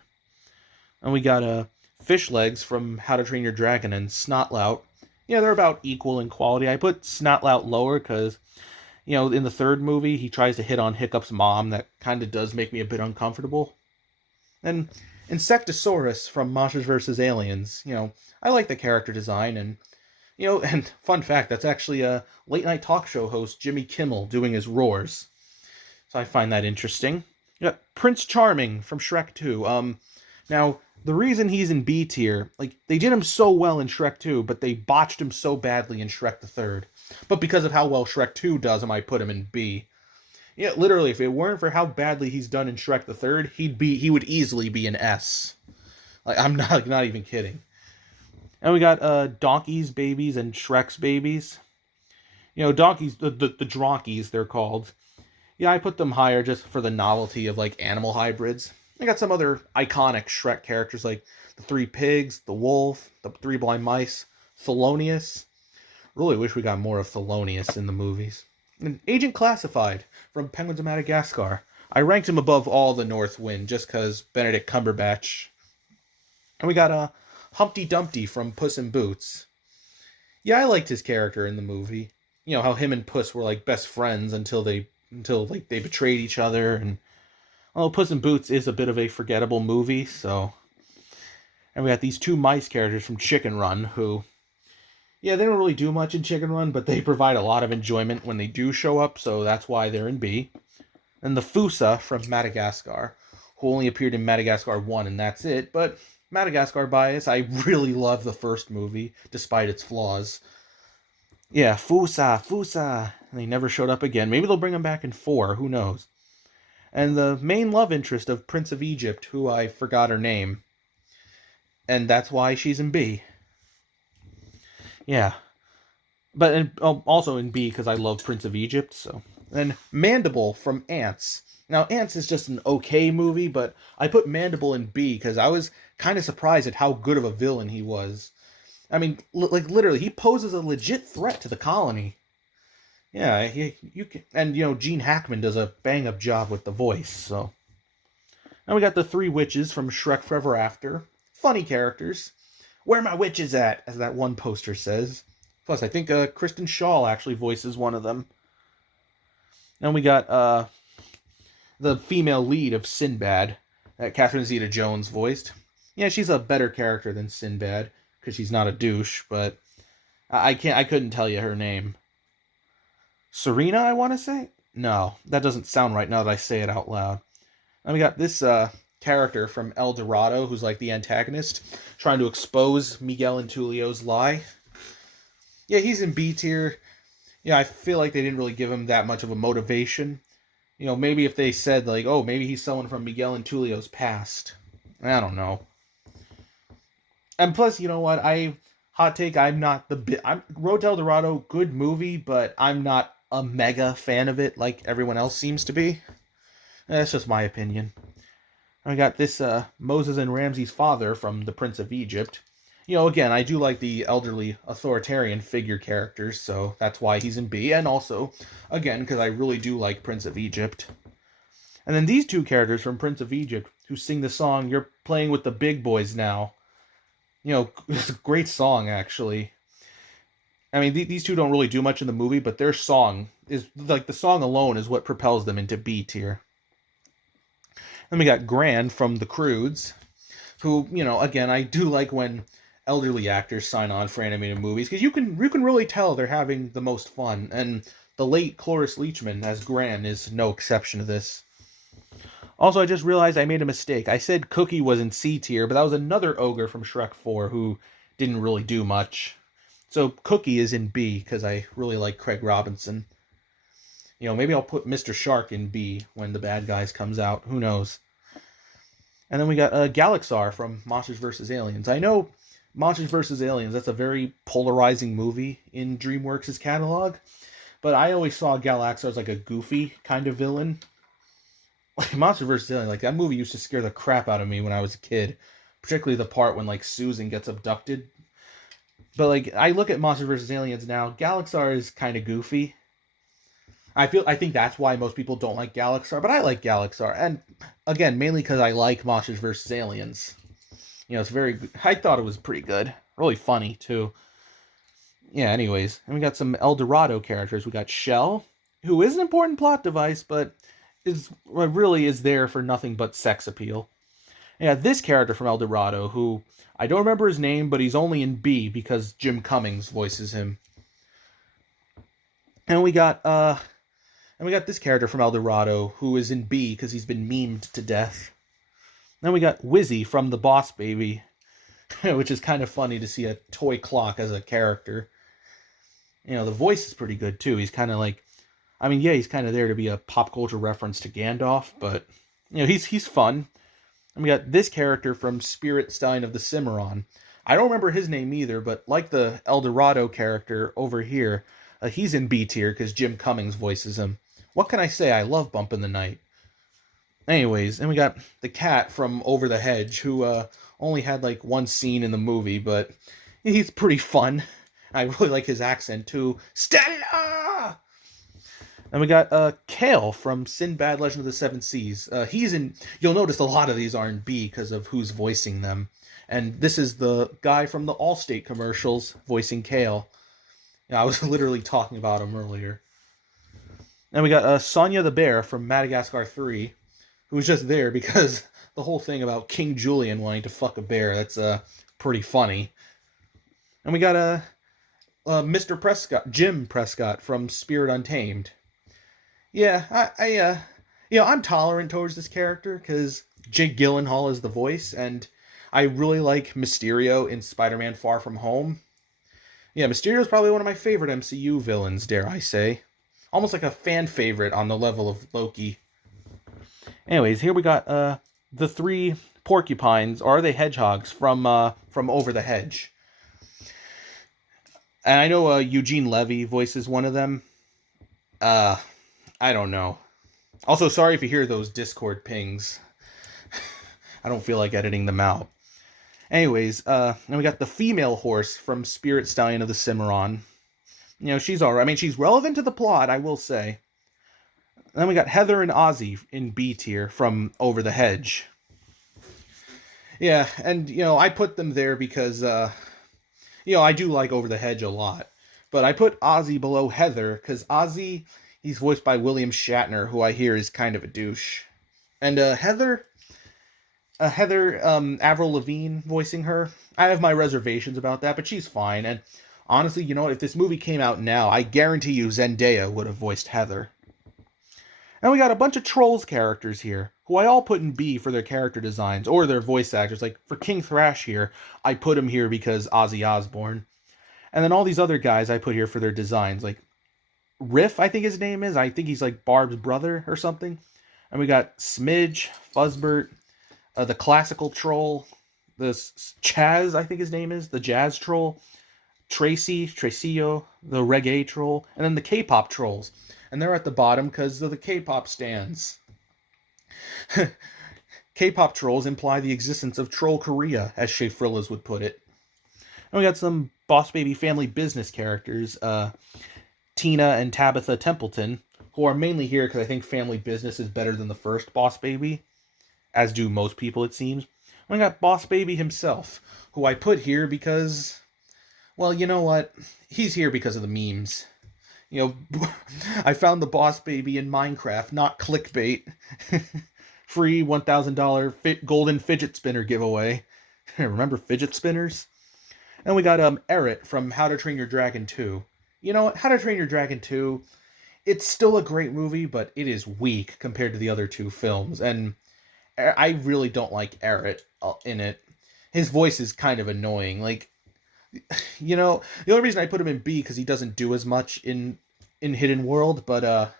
And we got Fish Legs from How to Train Your Dragon and Snotlout. Yeah, they're about equal in quality. I put Snotlout lower because, you know, in the third movie, he tries to hit on Hiccup's mom. That kind of does make me a bit uncomfortable. And Insectosaurus from Monsters vs. Aliens. You know, I like the character design, and, you know, and fun fact, that's actually a late-night talk show host, Jimmy Kimmel, doing his roars. So I find that interesting. You got Prince Charming from Shrek 2. Now, the reason he's in B tier, like, they did him so well in Shrek 2, but they botched him so badly in Shrek the Third. But because of how well Shrek 2 does him, I put him in B. Yeah, literally, if it weren't for how badly he's done in Shrek the Third, he would easily be an S. Like, I'm not even kidding. And we got Donkey's babies and Shrek's babies. You know, donkeys, the Dronkies, they're called. Yeah, I put them higher just for the novelty of, like, animal hybrids. I got some other iconic Shrek characters, like the Three Pigs, the Wolf, the Three Blind Mice, Thelonious. Really wish we got more of Thelonious in the movies. And Agent Classified from Penguins of Madagascar. I ranked him above all the North Wind just because Benedict Cumberbatch. And we got Humpty Dumpty from Puss in Boots. Yeah, I liked his character in the movie. You know, how him and Puss were like best friends until they betrayed each other. And, well, Puss in Boots is a bit of a forgettable movie, so. And we got these two mice characters from Chicken Run who, yeah, they don't really do much in Chicken Run, but they provide a lot of enjoyment when they do show up, so that's why they're in B. And the Fusa from Madagascar, who only appeared in Madagascar 1, and that's it, but Madagascar bias, I really love the first movie, despite its flaws. Yeah, Fusa. And they never showed up again. Maybe they'll bring them back in 4, who knows. And the main love interest of Prince of Egypt, who I forgot her name. And that's why she's in B. Yeah. But also in B because I love Prince of Egypt, so. Then Mandible from Ants. Now, Ants is just an okay movie, but I put Mandible in B because I was kind of surprised at how good of a villain he was. I mean, like, literally, he poses a legit threat to the colony. Yeah, you can, and, you know, Gene Hackman does a bang-up job with the voice, so. And we got the Three Witches from Shrek Forever After. Funny characters. Where my witches at, as that one poster says. Plus, I think Kristen Schaal actually voices one of them. And we got the female lead of Sinbad that Catherine Zeta-Jones voiced. Yeah, she's a better character than Sinbad because she's not a douche, but I couldn't tell you her name. Serena, I want to say? No, that doesn't sound right now that I say it out loud. And we got this character from El Dorado, who's like the antagonist, trying to expose Miguel and Tulio's lie. Yeah, he's in B tier. Yeah, I feel like they didn't really give him that much of a motivation. You know, maybe if they said, like, oh, maybe he's someone from Miguel and Tulio's past. I don't know. And plus, you know what? Hot take, I'm not Road to El Dorado, good movie, but I'm not a mega fan of it like everyone else seems to be. That's just my opinion. I got this Moses and Ramsey's father from The Prince of Egypt. You know, again, I do like the elderly authoritarian figure characters, so that's why he's in B. And also, again, because I really do like Prince of Egypt. And then these two characters from Prince of Egypt who sing the song, You're Playing with the Big Boys Now. You know, it's a great song, actually. I mean, these two don't really do much in the movie, but their song is, like, the song alone is what propels them into B tier. Then we got Gran from The Croods, who, you know, again, I do like when elderly actors sign on for animated movies, because you can really tell they're having the most fun, and the late Cloris Leachman as Gran is no exception to this. Also, I just realized I made a mistake. I said Cookie was in C tier, but that was another ogre from Shrek 4 who didn't really do much. So Cookie is in B, because I really like Craig Robinson. You know, maybe I'll put Mr. Shark in B when The Bad Guys comes out. Who knows? And then we got Galaxar from Monsters vs. Aliens. I know Monsters vs. Aliens, that's a very polarizing movie in DreamWorks' catalog, but I always saw Galaxar as like a goofy kind of villain. Like Monsters vs. Aliens, like that movie used to scare the crap out of me when I was a kid, particularly the part when like Susan gets abducted. But like I look at Monsters vs. Aliens now, Galaxar is kind of goofy. I think that's why most people don't like Galaxar, but I like Galaxar, and again, mainly because I like Monsters vs. Aliens. You know, it's very. I thought it was pretty good, really funny too. Yeah. Anyways, and we got some El Dorado characters. We got Shell, who is an important plot device, but really is there for nothing but sex appeal. Yeah, this character from El Dorado, who I don't remember his name, but he's only in B because Jim Cummings voices him. And we got this character from El Dorado who is in B because he's been memed to death. Then we got Wizzy from The Boss Baby, which is kind of funny to see a toy clock as a character. You know, the voice is pretty good too. He's kind of like, I mean, yeah, he's kind of there to be a pop culture reference to Gandalf, but you know, he's fun. And we got this character from Spirit Stein of the Cimarron. I don't remember his name either, but like the El Dorado character over here, he's in B tier because Jim Cummings voices him. What can I say? I love Bump in the Night. Anyways, and we got the cat from Over the Hedge, who only had like one scene in the movie, but he's pretty fun. I really like his accent too. Stella! And we got Kale from Sinbad Legend of the Seven Seas. He's in. You'll notice a lot of these are in B because of who's voicing them. And this is the guy from the Allstate commercials voicing Kale. Yeah, I was literally talking about him earlier. And we got Sonia the Bear from Madagascar 3, who was just there because the whole thing about King Julian wanting to fuck a bear, that's pretty funny. And we got Mr. Prescott, Jim Prescott from Spirit Untamed. Yeah, I'm tolerant towards this character because Jake Gyllenhaal is the voice, and I really like Mysterio in Spider-Man Far From Home. Yeah, Mysterio is probably one of my favorite MCU villains, dare I say. Almost like a fan favorite on the level of Loki. Anyways, here we got the three porcupines, or are they hedgehogs, from Over the Hedge. And I know Eugene Levy voices one of them. I don't know. Also, sorry if you hear those Discord pings. I don't feel like editing them out. Anyways, and we got the female horse from Spirit Stallion of the Cimarron. You know, she's alright. I mean, she's relevant to the plot, I will say. And then we got Heather and Ozzy in B tier from Over the Hedge. Yeah, and, you know, I put them there because, you know, I do like Over the Hedge a lot. But I put Ozzy below Heather because Ozzy, He's voiced by William Shatner, who I hear is kind of a douche. And Heather Avril Lavigne voicing her. I have my reservations about that, but she's fine. And honestly, you know, if this movie came out now, I guarantee you Zendaya would have voiced Heather. And we got a bunch of Trolls characters here, who I all put in B for their character designs, or their voice actors. Like, for King Thrash here, I put him here because Ozzy Osbourne. And then all these other guys I put here for their designs. Like, Riff, I think his name is. I think he's like Barb's brother or something. And we got Smidge, Fuzzbert, the classical troll, this Chaz, I think his name is, the jazz troll, Tracillo, the reggae troll, and then the K-pop trolls. And they're at the bottom because of the K-pop stands. K-pop trolls imply the existence of Troll Korea, as Shea Frillas would put it. And we got some Boss Baby family business characters, Tina and Tabitha Templeton, who are mainly here because I think family business is better than the first Boss Baby, as do most people, it seems. And we got Boss Baby himself, who I put here because, well, you know what? He's here because of the memes. You know, I found the Boss Baby in Minecraft, not clickbait. Free $1,000 golden fidget spinner giveaway. Remember fidget spinners? And we got Eret from How to Train Your Dragon 2. You know what? How to Train Your Dragon 2, it's still a great movie, but it is weak compared to the other two films. And I really don't like Eret in it. His voice is kind of annoying. Like, you know, the only reason I put him in B because he doesn't do as much in Hidden World, but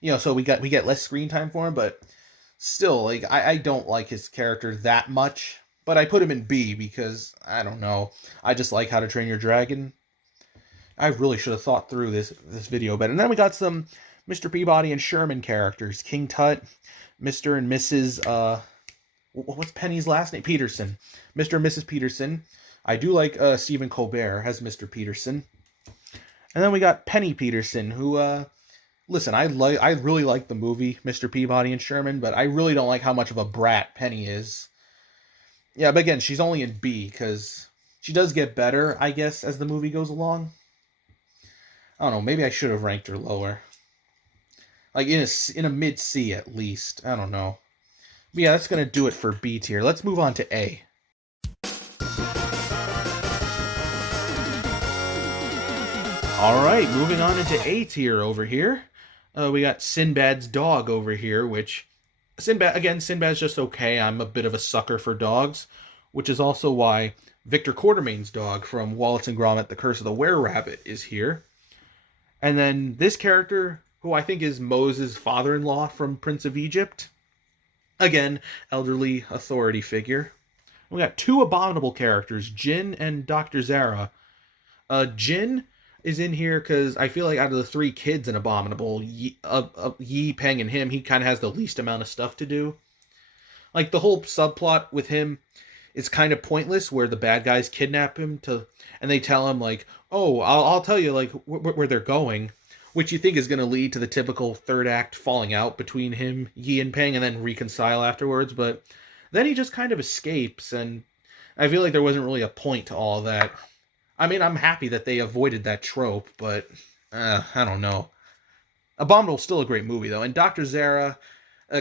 you know, so we get less screen time for him, but still, like, I don't like his character that much. But I put him in B because, I don't know, I just like How to Train Your Dragon. I really should have thought through this video better. And then we got some Mr. Peabody and Sherman characters. King Tut, Mr. and Mrs. What's Penny's last name? Peterson. Mr. and Mrs. Peterson. I do like Stephen Colbert as Mr. Peterson. And then we got Penny Peterson, who, listen, I really like the movie, Mr. Peabody and Sherman, but I really don't like how much of a brat Penny is. Yeah, but again, she's only in B, because she does get better, I guess, as the movie goes along. I don't know, maybe I should have ranked her lower. Like, in a mid-C, at least. I don't know. But yeah, that's going to do it for B tier. Let's move on to A. Alright, moving on into A tier over here. We got Sinbad's dog over here, which... Sinbad's just okay. I'm a bit of a sucker for dogs, which is also why Victor Quartermain's dog from Wallace and Gromit, The Curse of the Were-Rabbit is here. And then this character, who I think is Moses' father-in-law from Prince of Egypt. Again, elderly authority figure. We got two abominable characters, Jin and Dr. Zara. Jin is in here because I feel like out of the three kids in Abominable, Yi, Peng, and him, he kind of has the least amount of stuff to do. Like, the whole subplot with him is kind of pointless, where the bad guys kidnap him and they tell him, like, oh, I'll tell you, like, where they're going, which you think is going to lead to the typical third act falling out between him, Yi, and Peng, and then reconcile afterwards, but then he just kind of escapes, and I feel like there wasn't really a point to all of that. I mean, I'm happy that they avoided that trope, but I don't know. Abominable's still a great movie, though, and Dr. Zara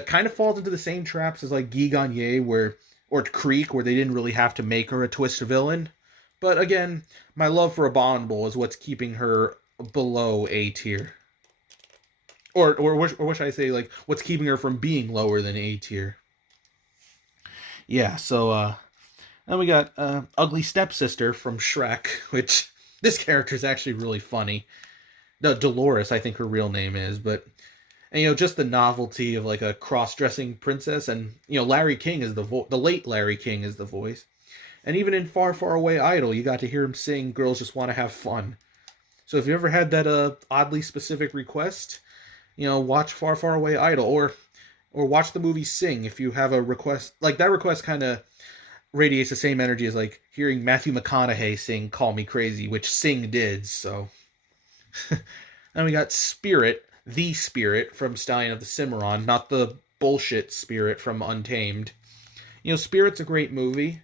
kind of falls into the same traps as, like, Guy Gagné or Creek, where they didn't really have to make her a twist villain. But again, my love for Abominable is what's keeping her below A tier. Or what should I say, like, what's keeping her from being lower than A tier. Yeah, so, then we got Ugly Stepsister from Shrek, which this character is actually really funny. No, Dolores, I think her real name is, but, and, you know, just the novelty of, like, a cross-dressing princess, and, you know, Larry King is the late Larry King is the voice. And even in Far, Far Away Idol, you got to hear him sing Girls Just Want to Have Fun. So if you ever had that oddly specific request, you know, watch Far, Far Away Idol, or watch the movie Sing if you have a request. Like, that request kind of radiates the same energy as, like, hearing Matthew McConaughey sing Call Me Crazy, which Sing did, so. Then we got Spirit, the Spirit from Stallion of the Cimarron, not the bullshit Spirit from Untamed. You know, Spirit's a great movie.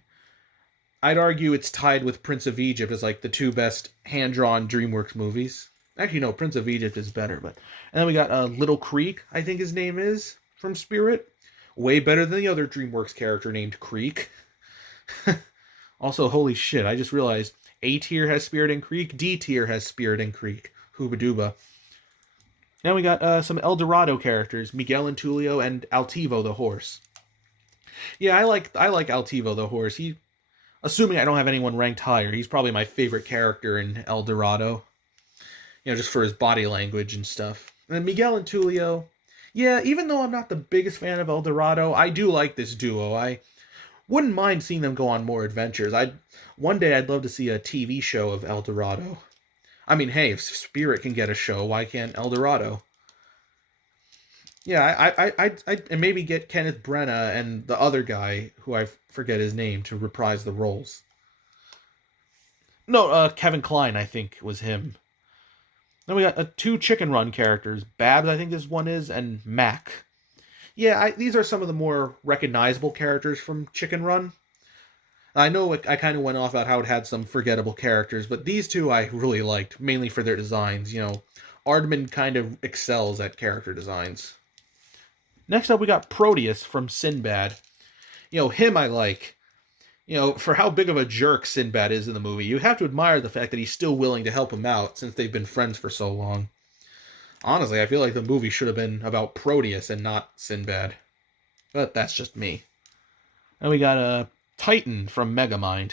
I'd argue it's tied with Prince of Egypt as, like, the two best hand-drawn DreamWorks movies. Actually, no, Prince of Egypt is better. But and then we got Little Creek, I think his name is, from Spirit. Way better than the other DreamWorks character named Creek. Also, holy shit, I just realized A tier has Spirit and Creek, D tier has Spirit and Creek. Hooba dooba. Now we got some El Dorado characters, Miguel and Tulio and Altivo the horse. Yeah, I like Altivo the horse. Assuming I don't have anyone ranked higher, he's probably my favorite character in El Dorado. Just for his body language and stuff. And then Miguel and Tulio, yeah, even though I'm not the biggest fan of El Dorado, I do like this duo. I wouldn't mind seeing them go on more adventures. One day I'd love to see a TV show of El Dorado. I mean, hey, if Spirit can get a show, why can't El Dorado? Yeah, I'd maybe get Kenneth Branagh and the other guy, who I forget his name, to reprise the roles. No, Kevin Kline, I think, was him. Then we got two Chicken Run characters. Babs, I think this one is, and Mac. Yeah, these are some of the more recognizable characters from Chicken Run. I know I kind of went off about how it had some forgettable characters, but these two I really liked, mainly for their designs. Aardman kind of excels at character designs. Next up, we got Proteus from Sinbad. Him I like. For how big of a jerk Sinbad is in the movie, you have to admire the fact that he's still willing to help him out since they've been friends for so long. Honestly, I feel like the movie should have been about Proteus and not Sinbad. But that's just me. And we got Titan from Megamind.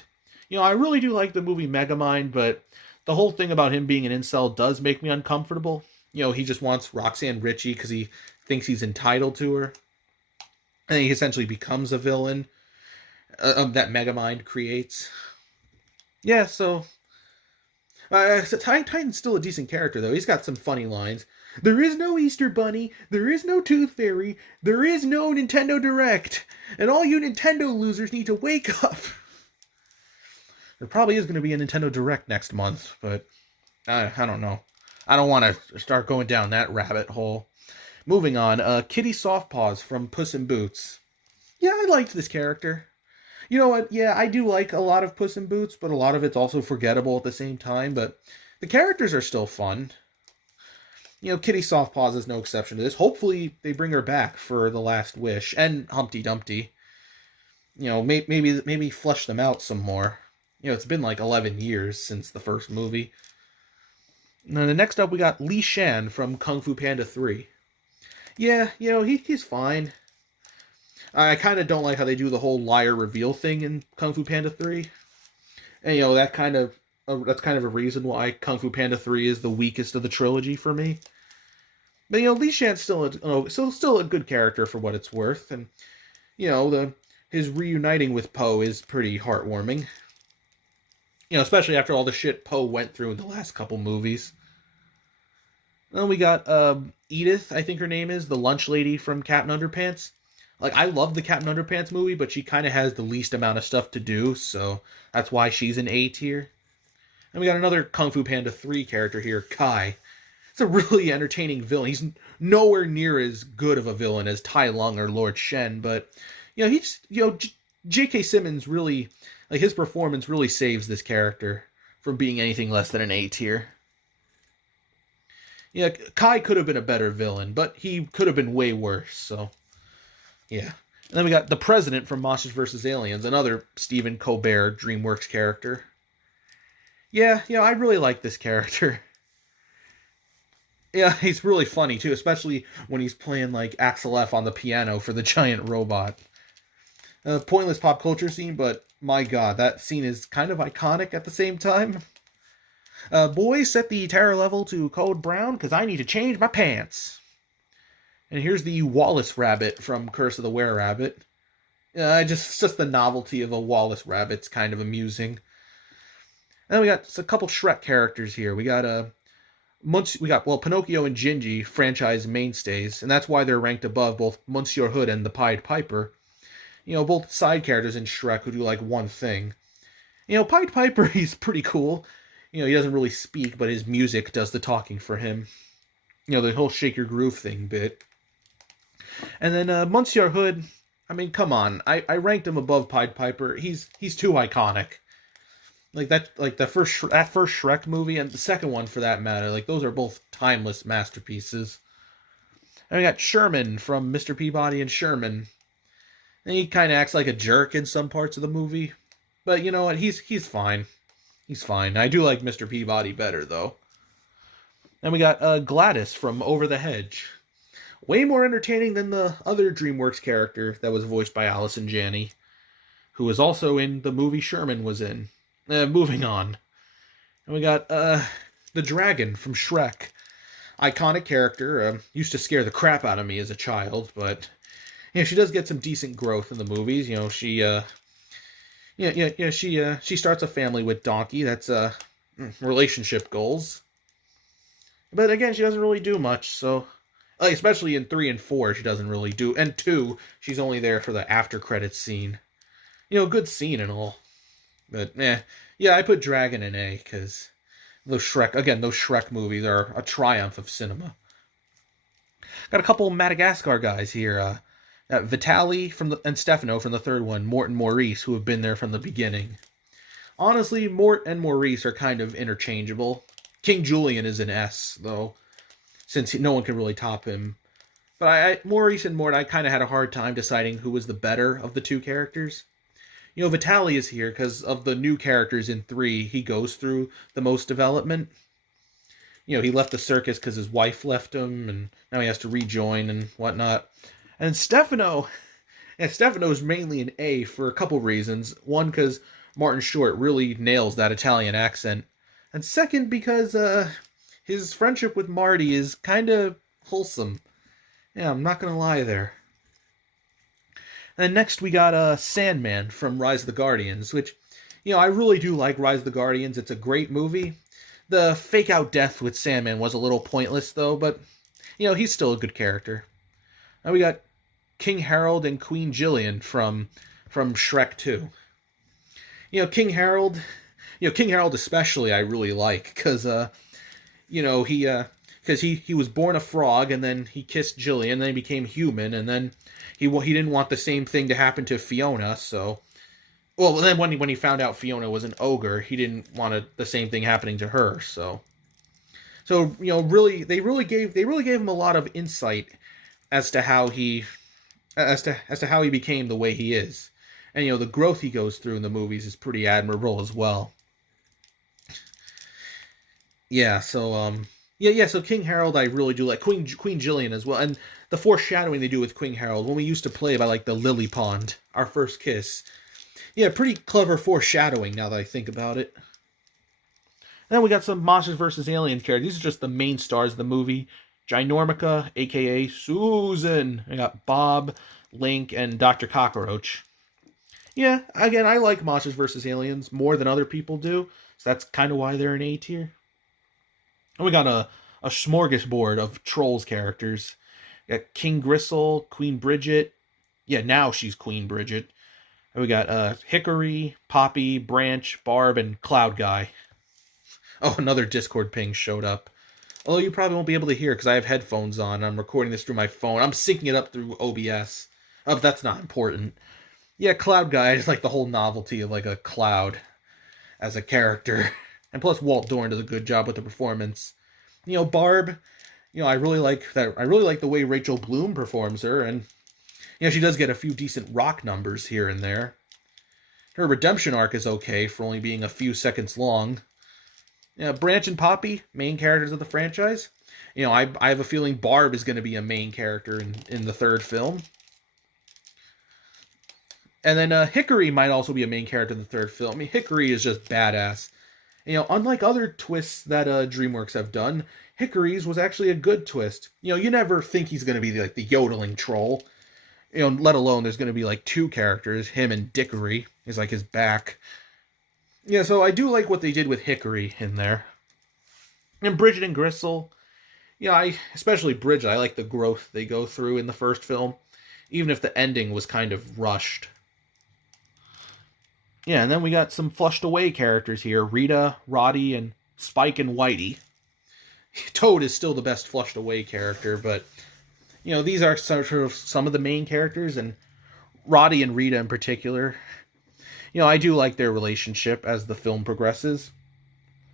I really do like the movie Megamind, but the whole thing about him being an incel does make me uncomfortable. He just wants Roxanne Ritchie because he thinks he's entitled to her. And he essentially becomes a villain that Megamind creates. Yeah, so Titan's still a decent character, though. He's got some funny lines. There is no Easter Bunny, there is no Tooth Fairy, there is no Nintendo Direct, and all you Nintendo losers need to wake up. There probably is going to be a Nintendo Direct next month, but I don't know. I don't want to start going down that rabbit hole. Moving on, Kitty Softpaws from Puss in Boots. Yeah, I liked this character. You know what? Yeah, I do like a lot of Puss in Boots, but a lot of it's also forgettable at the same time. But the characters are still fun. Kitty Softpaws is no exception to this. Hopefully, they bring her back for The Last Wish and Humpty Dumpty. Maybe flesh them out some more. It's been like 11 years since the first movie. And then next up, we got Li Shan from Kung Fu Panda 3. Yeah, he's fine. I kind of don't like how they do the whole liar reveal thing in Kung Fu Panda 3. And, that's kind of a reason why Kung Fu Panda 3 is the weakest of the trilogy for me. But, Li Shan's still a good character for what it's worth. And, his reuniting with Po is pretty heartwarming. Especially after all the shit Po went through in the last couple movies. Then we got Edith, I think her name is, the lunch lady from Captain Underpants. Like, I love the Captain Underpants movie, but she kind of has the least amount of stuff to do, so that's why she's an A tier. And we got another Kung Fu Panda 3 character here, Kai. It's a really entertaining villain. He's nowhere near as good of a villain as Tai Lung or Lord Shen, but, J.K. Simmons really, his performance really saves this character from being anything less than an A tier. Yeah, Kai could have been a better villain, but he could have been way worse, so... Yeah. And then we got the President from Monsters vs. Aliens, another Stephen Colbert DreamWorks character. Yeah, I really like this character. Yeah, he's really funny, too, especially when he's playing, Axel F on the piano for the giant robot. Pointless pop culture scene, but my god, that scene is kind of iconic at the same time. Boys, set the terror level to code brown, because I need to change my pants. And here's the Wallace Rabbit from Curse of the Were-Rabbit. Just the novelty of a Wallace Rabbit's kind of amusing. And then we got a couple Shrek characters here. We got Pinocchio and Gingy, franchise mainstays, and that's why they're ranked above both Monsieur Hood and the Pied Piper. Both side characters in Shrek who do one thing. Pied Piper, he's pretty cool. He doesn't really speak, but his music does the talking for him. The whole Shake Your Groove thing bit. And then Monsieur Hood, I mean, come on. I ranked him above Pied Piper. He's too iconic. Like that first Shrek movie and the second one for that matter. Like those are both timeless masterpieces. And we got Sherman from Mr. Peabody and Sherman. And he kind of acts like a jerk in some parts of the movie, but you know what? He's fine. He's fine. I do like Mr. Peabody better though. And we got Gladys from Over the Hedge. Way more entertaining than the other DreamWorks character that was voiced by Allison Janney, who was also in the movie Sherman was in. Moving on. And we got the dragon from Shrek. Iconic character. Used to scare the crap out of me as a child, but she does get some decent growth in the movies. She starts a family with Donkey. That's relationship goals. But again, she doesn't really do much. So, especially in 3 and 4, she doesn't really do. And 2, she's only there for the after credits scene. Good scene and all. But yeah, I put Dragon in A because those Shrek movies are a triumph of cinema. Got a couple Madagascar guys here. Vitali and Stefano from the third one, Mort and Maurice, who have been there from the beginning. Honestly, Mort and Maurice are kind of interchangeable. King Julian is an S, though, since no one can really top him. But Maurice and Mort, I kind of had a hard time deciding who was the better of the two characters. Vitali is here because of the new characters in 3, he goes through the most development. He left the circus because his wife left him, and now he has to rejoin and whatnot. And Stefano is mainly an A for a couple reasons. One, because Martin Short really nails that Italian accent. And second, because his friendship with Marty is kind of wholesome. Yeah, I'm not going to lie there. And then next we got Sandman from Rise of the Guardians, which, I really do like Rise of the Guardians. It's a great movie. The fake-out death with Sandman was a little pointless, though, but, he's still a good character. Now we got King Harold and Queen Gillian from Shrek 2. King Harold especially I really like because he was born a frog and then he kissed Gillian and then he became human and then he didn't want the same thing to happen to Fiona, so then when he found out Fiona was an ogre, he didn't want the same thing happening to her, so really they really gave him a lot of insight as to how he became the way he is. And the growth he goes through in the movies is pretty admirable as well. So King Harold I really do like. Queen Gillian as well. And the foreshadowing they do with King Harold when we used to play by the lily pond, our first kiss. Yeah, pretty clever foreshadowing now that I think about it. And then we got some Monsters vs. Aliens characters. These are just the main stars of the movie. Ginormica, a.k.a. Susan. I got Bob, Link, and Dr. Cockroach. Yeah, again, I like Monsters vs. Aliens more than other people do, so that's kind of why they're an A tier. And we got a smorgasbord of Trolls characters. We got King Gristle, Queen Bridget. Yeah, now she's Queen Bridget. And we got Hickory, Poppy, Branch, Barb, and Cloud Guy. Oh, another Discord ping showed up. Although you probably won't be able to hear because I have headphones on. I'm recording this through my phone. I'm syncing it up through OBS. Oh, but that's not important. Yeah, Cloud Guy is the whole novelty of a cloud as a character. And plus Walt Dorn does a good job with the performance. Barb, I really like that. I really like the way Rachel Bloom performs her, and she does get a few decent rock numbers here and there. Her redemption arc is okay for only being a few seconds long. Branch and Poppy, main characters of the franchise. I have a feeling Barb is going to be a main character in the third film. And then Hickory might also be a main character in the third film. Hickory is just badass. Unlike other twists that DreamWorks have done, Hickory's was actually a good twist. You never think he's going to be the yodeling troll. Let alone there's going to be 2 characters, him and Dickory is his back. Yeah, so I do like what they did with Hickory in there. And Bridget and Gristle, especially Bridget, I like the growth they go through in the first film, even if the ending was kind of rushed. Yeah, and then we got some flushed away characters here. Rita, Roddy, and Spike and Whitey. Toad is still the best flushed away character, but, these are some of the main characters, and Roddy and Rita in particular. I do like their relationship as the film progresses.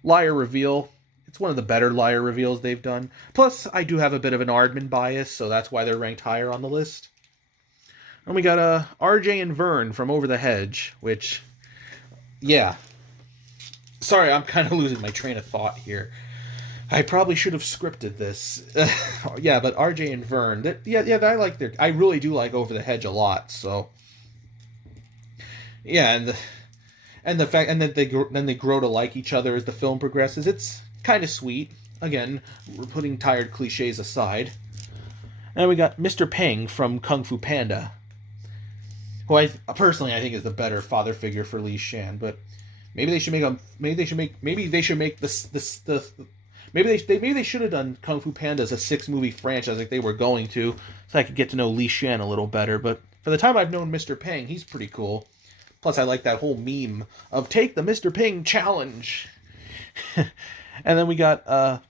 Liar reveal, it's one of the better liar reveals they've done. Plus, I do have a bit of an Aardman bias, so that's why they're ranked higher on the list. And we got RJ and Vern from Over the Hedge, which, yeah. Sorry, I'm kind of losing my train of thought here. I probably should have scripted this. Yeah, but RJ and Vern, I really do like Over the Hedge a lot. So, yeah, and the fact, and then they grow to like each other as the film progresses. It's kind of sweet. Again, we're putting tired cliches aside. And we got Mr. Peng from Kung Fu Panda, who I personally I think is the better father figure for Li Shan. But maybe they should make maybe they should have done Kung Fu Panda as a 6-movie franchise like they were going to, so I could get to know Li Shan a little better. But for the time I've known Mr. Peng, he's pretty cool. Plus, I like that whole meme of "Take the Mr. Peng challenge." And then we got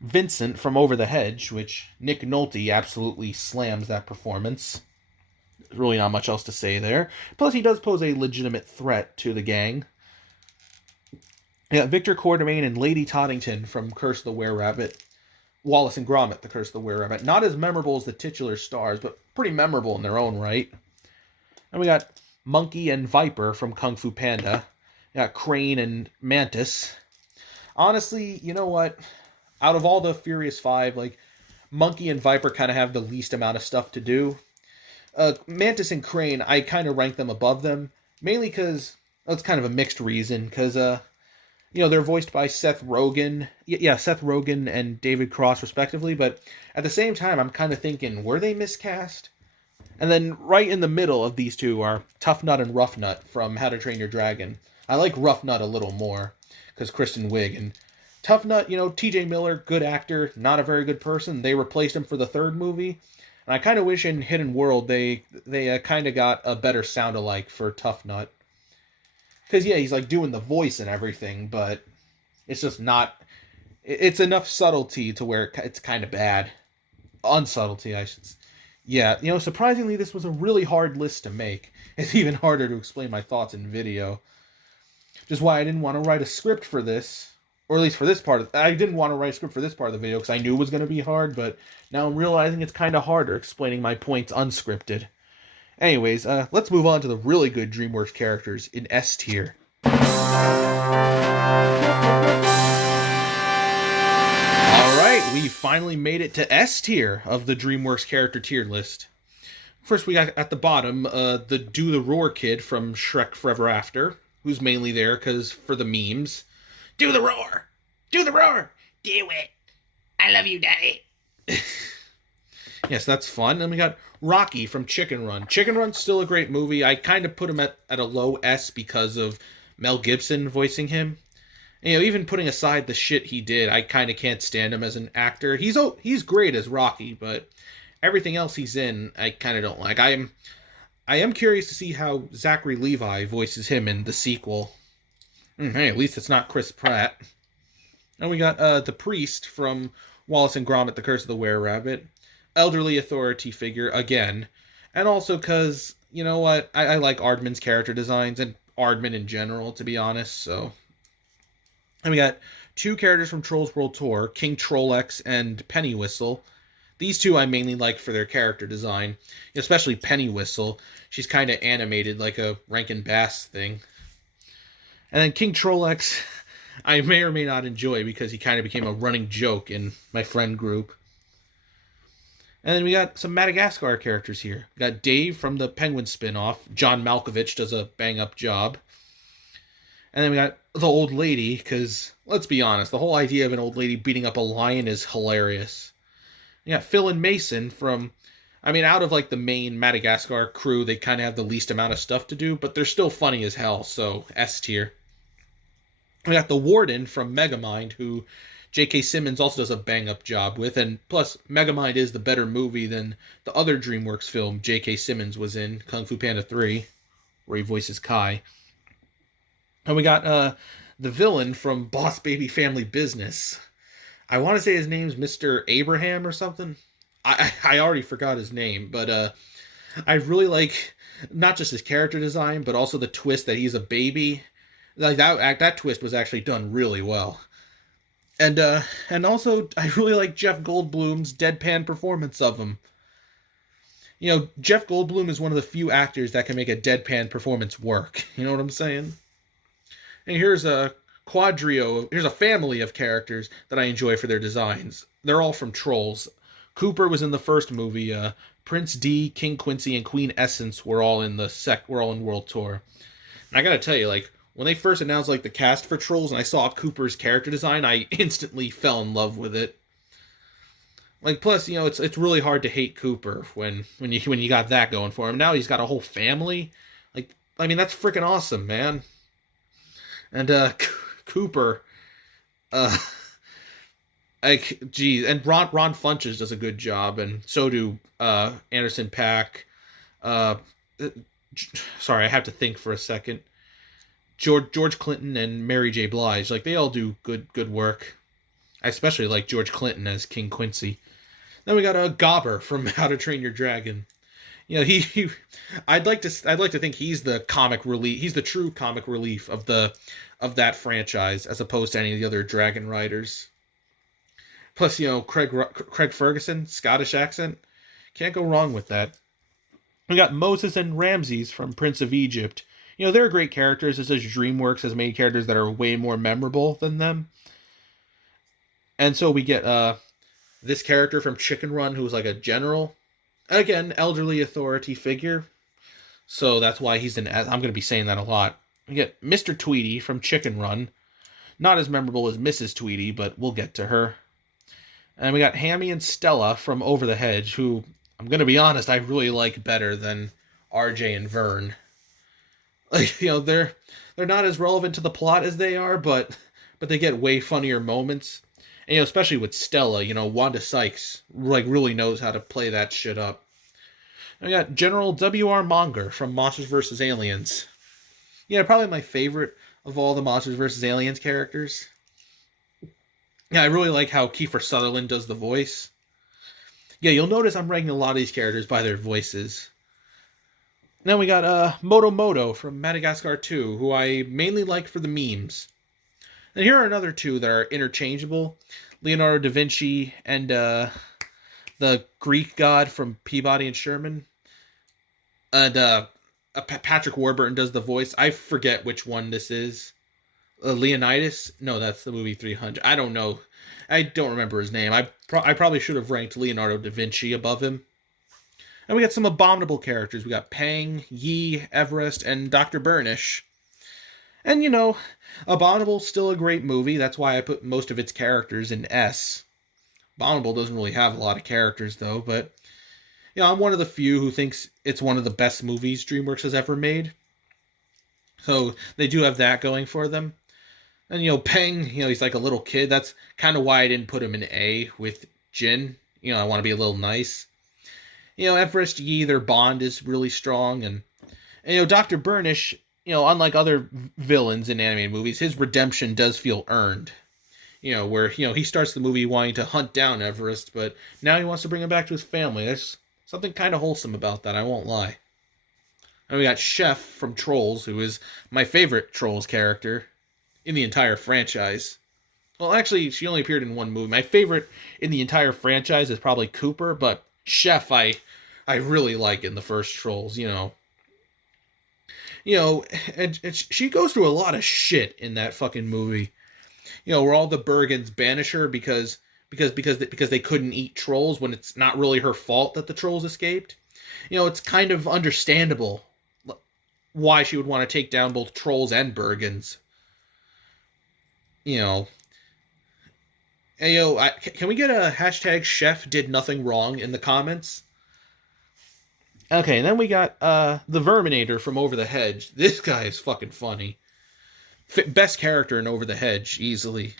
Vincent from Over the Hedge, which Nick Nolte absolutely slams that performance. There's really not much else to say there. Plus, he does pose a legitimate threat to the gang. Yeah, Victor Quartermain and Lady Toddington from Curse of the Were-Rabbit. Wallace and Gromit, The Curse of the Were-Rabbit. Not as memorable as the titular stars, but pretty memorable in their own right. And we got Monkey and Viper from Kung Fu Panda. We got Crane and Mantis. Honestly, you know what? Out of all the Furious 5, like, Monkey and Viper kind of have the least amount of stuff to do. Mantis and Crane, I kind of rank them above them. Mainly because, that's kind of a mixed reason, because, they're voiced by Seth Rogen. Yeah, Seth Rogen and David Cross, respectively. But at the same time, I'm kind of thinking, were they miscast? And then right in the middle of these two are Tough Nut and Rough Nut from How to Train Your Dragon. I like Rough Nut a little more, because Kristen Wiig. And Tough Nut, TJ Miller, good actor, not a very good person. They replaced him for the 3rd movie. And I kind of wish in Hidden World they kind of got a better sound-alike for Tough Nut. Because, yeah, he's, like, doing the voice and everything, but it's just not... It's enough subtlety to where it's kind of bad. Unsubtlety, I should say. Yeah, surprisingly, this was a really hard list to make. It's even harder to explain my thoughts in video. Just why I didn't want to write a script for this. Or at least for this part. I didn't want to write a script for this part of the video because I knew it was going to be hard, but now I'm realizing it's kind of harder explaining my points unscripted. Anyways, let's move on to the really good DreamWorks characters in S tier. Alright, we finally made it to S tier of the DreamWorks character tier list. First, we got at the bottom, the Do the Roar kid from Shrek Forever After, who's mainly there for the memes. Do the roar! Do the roar! Do it! I love you, Daddy! Yes, that's fun. And we got Rocky from Chicken Run. Chicken Run's still a great movie. I kind of put him at a low S because of Mel Gibson voicing him. And, even putting aside the shit he did, I kind of can't stand him as an actor. He's great as Rocky, but everything else he's in, I kind of don't like. I am curious to see how Zachary Levi voices him in the sequel. Hey, at least it's not Chris Pratt. And we got the priest from Wallace and Gromit, The Curse of the Were-Rabbit. Elderly authority figure, again. And also because, you know what, I like Aardman's character designs, and Aardman in general, to be honest, so... And we got 2 characters from Trolls World Tour, King Trollex and Pennywhistle. These 2 I mainly like for their character design, especially Pennywhistle. She's kind of animated like a Rankin Bass thing. And then King Trollex, I may or may not enjoy because he kind of became a running joke in my friend group. And then we got some Madagascar characters here. We got Dave from the Penguin spinoff. John Malkovich does a bang-up job. And then we got the old lady, because, let's be honest, the whole idea of an old lady beating up a lion is hilarious. We got Phil and Mason from... out of, the main Madagascar crew, they kind of have the least amount of stuff to do, but they're still funny as hell, so S tier. We got the Warden from Megamind, who J.K. Simmons also does a bang-up job with, and plus, Megamind is the better movie than the other DreamWorks film J.K. Simmons was in, Kung Fu Panda 3, where he voices Kai. And we got the villain from Boss Baby Family Business. I want to say his name's Mr. Abraham or something. I already forgot his name, but I really like not just his character design, but also the twist that he's a baby. Like that twist was actually done really well. And also I really like Jeff Goldblum's deadpan performance of him. Jeff Goldblum is one of the few actors that can make a deadpan performance work. You know what I'm saying? And here's a here's a family of characters that I enjoy for their designs. They're all from Trolls. Cooper was in the first movie. Prince D, King Quincy, and Queen Essence were all in were all in World Tour. And I gotta tell you, like, when they first announced like the cast for Trolls and I saw Cooper's character design, I instantly fell in love with it. Like, plus, it's really hard to hate Cooper when you got that going for him. Now he's got a whole family. Like, I mean, that's freaking awesome, man. And Cooper, uh, like, geez, and Ron Funches does a good job, and so do Anderson Paak. Uh, Sorry, I have to think for a second. George Clinton and Mary J. Blige, like, they all do good work. I especially like George Clinton as King Quincy. Then we got a Gobber from How to Train Your Dragon. He I'd like to think he's the comic relief. He's the true comic relief of that franchise, as opposed to any of the other Dragon Riders. Plus, Craig Ferguson, Scottish accent, can't go wrong with that. We got Moses and Ramses from Prince of Egypt. They're great characters. It's just DreamWorks has made characters that are way more memorable than them. And so we get this character from Chicken Run who's like a general. Again, elderly authority figure. So that's why I'm going to be saying that a lot. We get Mr. Tweety from Chicken Run. Not as memorable as Mrs. Tweety, but we'll get to her. And we got Hammy and Stella from Over the Hedge, who, I'm going to be honest, I really like better than RJ and Vern. Like, they're not as relevant to the plot as they are, but they get way funnier moments. And, especially with Stella, Wanda Sykes, like, really knows how to play that shit up. And we got General W.R. Monger from Monsters vs. Aliens. Probably my favorite of all the Monsters vs. Aliens characters. Yeah, I really like how Kiefer Sutherland does the voice. Yeah, you'll notice I'm ranking a lot of these characters by their voices. Then we got Moto Moto from Madagascar 2, who I mainly like for the memes. And here are another two that are interchangeable. Leonardo da Vinci and the Greek god from Peabody and Sherman. And Patrick Warburton does the voice. I forget which one this is. Leonidas? No, that's the movie 300. I don't know. I don't remember his name. I probably should have ranked Leonardo da Vinci above him. And we got some abominable characters. We got Pang, Yi, Everest, and Dr. Burnish. And, Abominable's still a great movie. That's why I put most of its characters in S. Abominable doesn't really have a lot of characters, though, but, I'm one of the few who thinks it's one of the best movies DreamWorks has ever made. So, they do have that going for them. And, Peng, he's like a little kid. That's kind of why I didn't put him in A with Jin. I want to be a little nice. Everest, Yi, their bond is really strong. And Dr. Burnish, unlike other villains in animated movies, his redemption does feel earned. Where, he starts the movie wanting to hunt down Everest, but now he wants to bring him back to his family. There's something kind of wholesome about that, I won't lie. And we got Chef from Trolls, who is my favorite Trolls character in the entire franchise. Well, actually, she only appeared in one movie. My favorite in the entire franchise is probably Cooper, but Chef I really like in the first Trolls, and she goes through a lot of shit in that fucking movie. Where all the Bergens banish her because they couldn't eat trolls, when it's not really her fault that the trolls escaped. It's kind of understandable why she would want to take down both trolls and Bergens. And, can we get a hashtag Chef did nothing wrong in the comments? Okay, and then we got the Verminator from Over the Hedge. This guy is fucking funny. Best character in Over the Hedge, easily.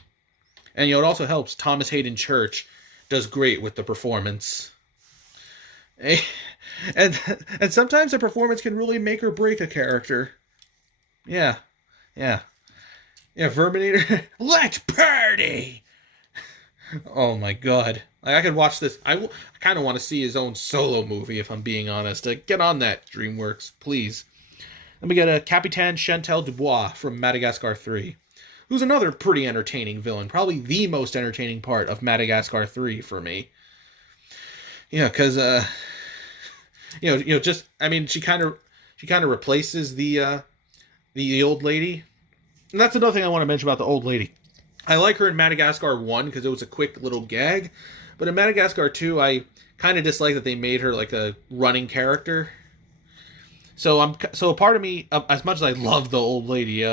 And, it also helps. Thomas Hayden Church does great with the performance. And sometimes a performance can really make or break a character. Yeah. Yeah, Verminator. Let's party! Oh my god. Like, I could watch this. I kind of want to see his own solo movie, if I'm being honest. Get on that, DreamWorks, please. Then we get a Capitaine Chantal Dubois from Madagascar 3, who's another pretty entertaining villain. Probably the most entertaining part of Madagascar 3 for me. Yeah, because just I mean, she kind of replaces the old lady, and that's another thing I want to mention about the old lady. I like her in Madagascar 1 because it was a quick little gag, but in Madagascar 2, I kind of dislike that they made her like a running character. So a part of me, as much as I love the old lady,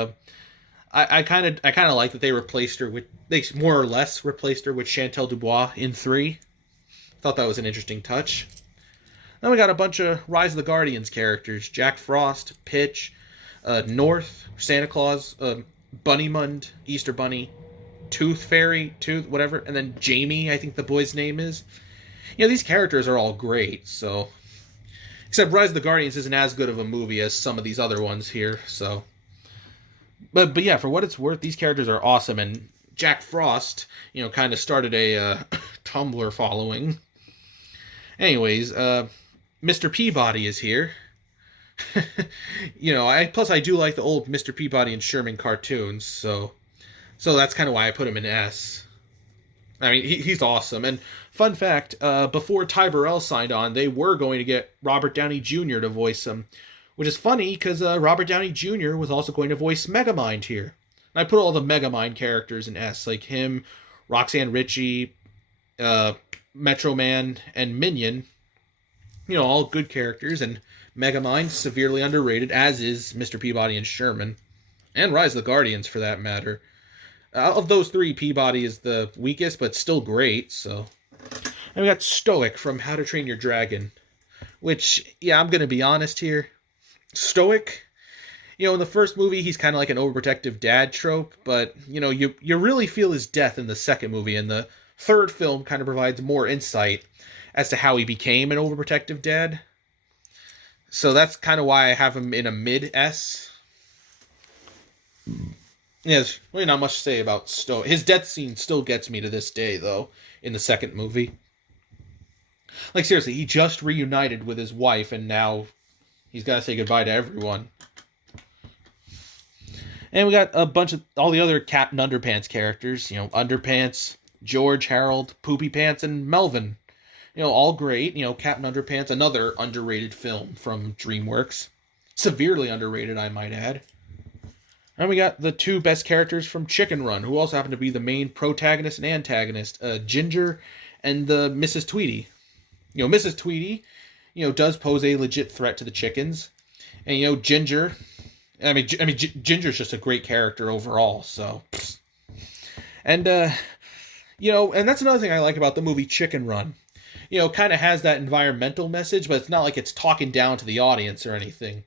I kind of like that they more or less replaced her with Chantal Dubois in 3. Thought that was an interesting touch. Then we got a bunch of Rise of the Guardians characters: Jack Frost, Pitch, North, Santa Claus, Bunnymund, Easter Bunny, Tooth Fairy, whatever, and then Jamie, I think the boy's name is. These characters are all great, so. Except Rise of the Guardians isn't as good of a movie as some of these other ones here, so. But yeah, for what it's worth, these characters are awesome, and Jack Frost, kind of started a Tumblr following. Anyways, Mr. Peabody is here. I do like the old Mr. Peabody and Sherman cartoons, so that's kind of why I put him in S. I mean, he's awesome. And fun fact, before Ty Burrell signed on, they were going to get Robert Downey Jr. to voice him, which is funny because Robert Downey Jr. was also going to voice Megamind here. And I put all the Megamind characters in S, like him, Roxanne Ritchie, Metro Man, and Minion. All good characters, and Megamind severely underrated, as is Mr. Peabody and Sherman, and Rise of the Guardians for that matter. Of those 3, Peabody is the weakest, but still great, so. And we got Stoic from How to Train Your Dragon, which, yeah, I'm going to be honest here. Stoic, in the first movie, he's kind of like an overprotective dad trope, but, you really feel his death in the second movie, and the third film kind of provides more insight as to how he became an overprotective dad. So that's kind of why I have him in a mid-S. Yeah, there's really not much to say about Stoic. His death scene still gets me to this day, though, in the second movie. Like, seriously, he just reunited with his wife, and now he's got to say goodbye to everyone. And we got a bunch of all the other Captain Underpants characters. Underpants, George, Harold, Poopy Pants, and Melvin. All great. Captain Underpants, another underrated film from DreamWorks. Severely underrated, I might add. And we got the 2 best characters from Chicken Run, who also happen to be the main protagonist and antagonist, Ginger and the Mrs. Tweety. Mrs. Tweety, does pose a legit threat to the chickens. And, Ginger, Ginger's just a great character overall, so. And, and that's another thing I like about the movie Chicken Run. Kind of has that environmental message, but it's not like it's talking down to the audience or anything.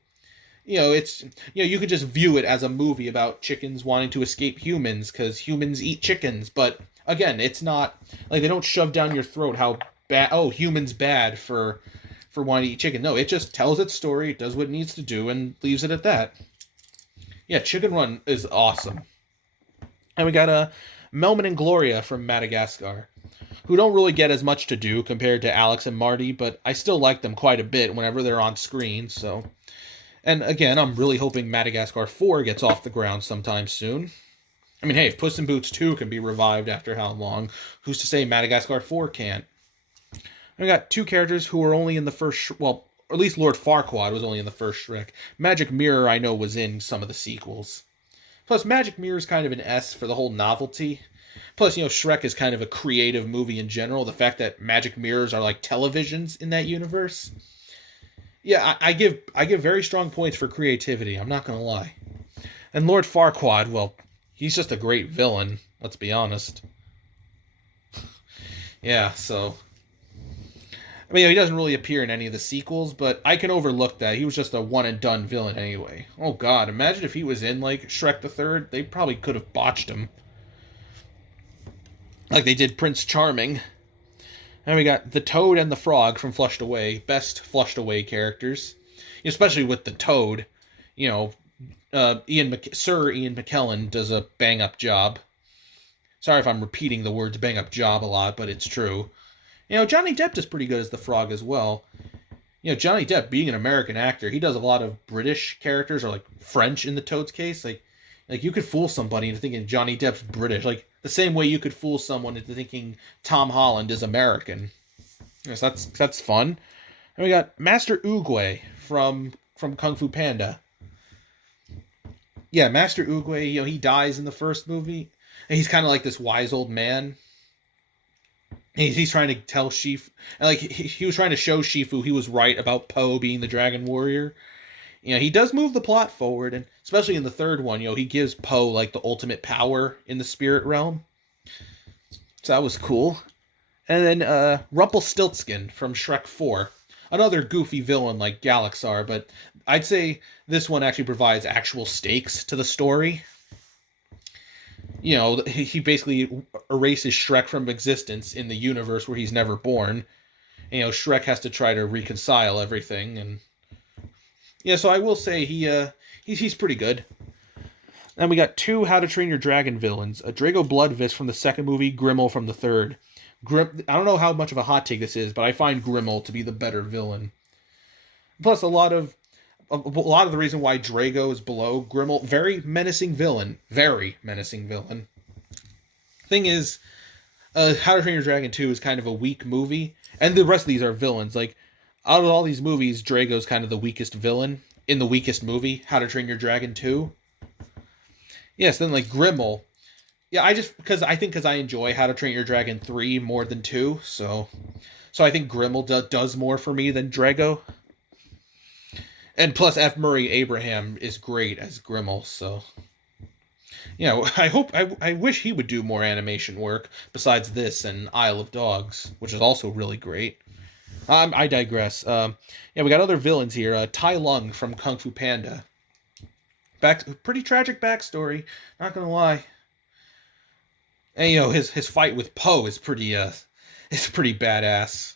It's, you could just view it as a movie about chickens wanting to escape humans because humans eat chickens. But again, it's not like they don't shove down your throat how bad, humans bad for wanting to eat chicken. No, it just tells its story, it does what it needs to do, and leaves it at that. Yeah, Chicken Run is awesome. And we got Melman and Gloria from Madagascar, who don't really get as much to do compared to Alex and Marty, but I still like them quite a bit whenever they're on screen, so. And again, I'm really hoping Madagascar 4 gets off the ground sometime soon. I mean, hey, if Puss in Boots 2 can be revived after how long, who's to say Madagascar 4 can't? We got 2 characters who were only in the first, or at least Lord Farquaad was only in the first Shrek. Magic Mirror, I know, was in some of the sequels. Plus, Magic Mirror is kind of an S for the whole novelty. Plus, Shrek is kind of a creative movie in general. The fact that magic mirrors are like televisions in that universe. Yeah, I give very strong points for creativity, I'm not going to lie. And Lord Farquaad, well, he's just a great villain, let's be honest. Yeah, so. I mean, he doesn't really appear in any of the sequels, but I can overlook that. He was just a one-and-done villain anyway. Oh god, imagine if he was in, like, Shrek the Third. They probably could have botched him. Like they did Prince Charming. And we got the Toad and the Frog from Flushed Away. Best Flushed Away characters. Especially with the Toad. Sir Ian McKellen does a bang-up job. Sorry if I'm repeating the words bang up job a lot, but it's true. Johnny Depp does pretty good as the Frog as well. Johnny Depp, being an American actor, he does a lot of British characters, or like French in the Toad's case. Like you could fool somebody into thinking Johnny Depp's British, like the same way you could fool someone into thinking Tom Holland is American. So that's fun. And we got Master Oogway from Kung Fu Panda. Yeah, Master Oogway, he dies in the first movie, and he's kind of like this wise old man. He's trying to tell Shifu, like he was trying to show Shifu he was right about Po being the Dragon Warrior. He does move the plot forward, and especially in the third one, he gives Po like the ultimate power in the spirit realm. So that was cool. And then Rumpelstiltskin from Shrek 4. Another goofy villain like Galaxar, but I'd say this one actually provides actual stakes to the story. He basically erases Shrek from existence in the universe where he's never born. Shrek has to try to reconcile everything, and so I will say he's pretty good. Then we got 2 How to Train Your Dragon villains: a Drago Bloodfist from the second movie, Grimmel from the third. I don't know how much of a hot take this is, but I find Grimmel to be the better villain. Plus, a lot of the reason why Drago is below Grimmel, very menacing villain. Thing is, How to Train Your Dragon 2 is kind of a weak movie, and the rest of these are villains. Like, out of all these movies, Drago's kind of the weakest villain in the weakest movie, How to Train Your Dragon 2. Yes, then like Grimmel. Yeah, because I enjoy How to Train Your Dragon 3 more than 2, so I think Grimmel does more for me than Drago. And plus, F. Murray Abraham is great as Grimmel, so I wish he would do more animation work besides this and Isle of Dogs, which is also really great. I digress. We got other villains here. Tai Lung from Kung Fu Panda. Pretty tragic backstory, not gonna lie. And his fight with Po is pretty badass.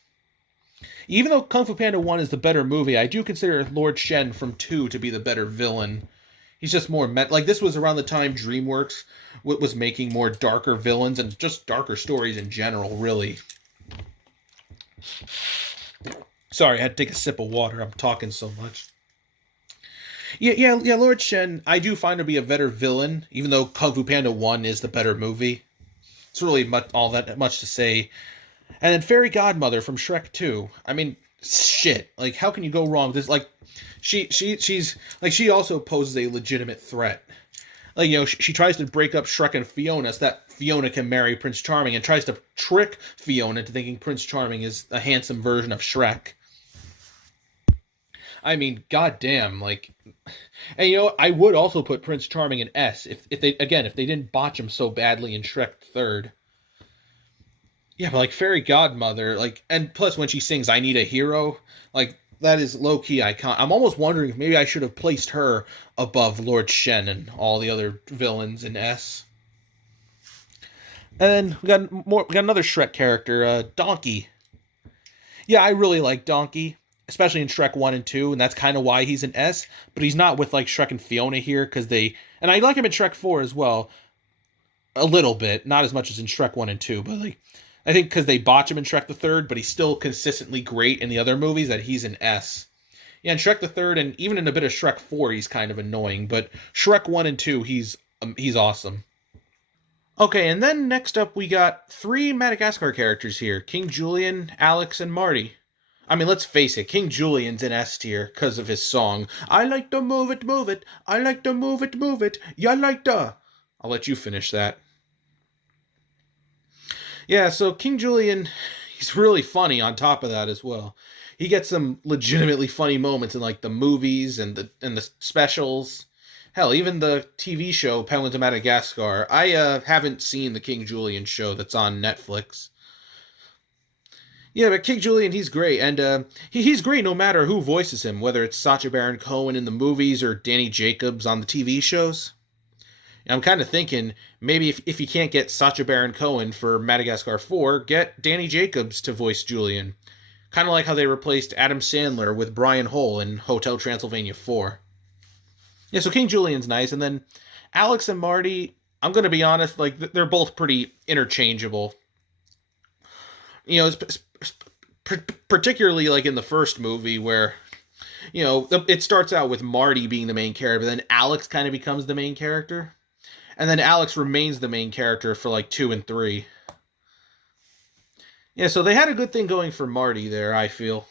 Even though Kung Fu Panda 1 is the better movie, I do consider Lord Shen from 2 to be the better villain. He's just more like, this was around the time DreamWorks was making more darker villains and just darker stories in general, really. Sorry, I had to take a sip of water. I'm talking so much. Yeah, Lord Shen, I do find to be a better villain, even though Kung Fu Panda 1 is the better movie. It's really all that much to say. And then Fairy Godmother from Shrek 2. I mean, shit. Like, how can you go wrong with this? Like, she's like, she also poses a legitimate threat. Like, she tries to break up Shrek and Fiona so that Fiona can marry Prince Charming, and tries to trick Fiona into thinking Prince Charming is a handsome version of Shrek. I mean, goddamn, like, and I would also put Prince Charming in S if they didn't botch him so badly in Shrek 3rd. Yeah, but like Fairy Godmother, like, and plus when she sings "I Need a Hero," like, that is low key iconic. I'm almost wondering if maybe I should have placed her above Lord Shen and all the other villains in S. And then we got another Shrek character, Donkey. Yeah, I really like Donkey, especially in Shrek 1 and 2, and that's kind of why he's an S, but he's not with, like, Shrek and Fiona here, and I like him in Shrek 4 as well, a little bit, not as much as in Shrek 1 and 2, but, like, I think because they botch him in Shrek the Third, but he's still consistently great in the other movies, that he's an S. Yeah, in Shrek the Third, and even in a bit of Shrek 4, he's kind of annoying, but Shrek 1 and 2, he's awesome. Okay, and then next up we got 3 Madagascar characters here, King Julian, Alex, and Marty. I mean, let's face it, King Julian's in S tier because of his song, "I like to move it, I like to move it, ya like to..." I'll let you finish that. Yeah, so King Julian, he's really funny on top of that as well. He gets some legitimately funny moments in, like, the movies and the specials. Hell, even the TV show Penguins of Madagascar. I haven't seen the King Julian show that's on Netflix. Yeah, but King Julian, he's great, and he's great no matter who voices him, whether it's Sacha Baron Cohen in the movies or Danny Jacobs on the TV shows. I'm kind of thinking, maybe if you can't get Sacha Baron Cohen for Madagascar 4, get Danny Jacobs to voice Julian. Kind of like how they replaced Adam Sandler with Brian Hull in Hotel Transylvania 4. Yeah, so King Julian's nice, and then Alex and Marty, I'm gonna be honest, like they're both pretty interchangeable. You know, particularly like in the first movie where it starts out with Marty being the main character, but then Alex kind of becomes the main character, and then Alex remains the main character for like 2 and 3. Yeah, so they had a good thing going for Marty there. I feel.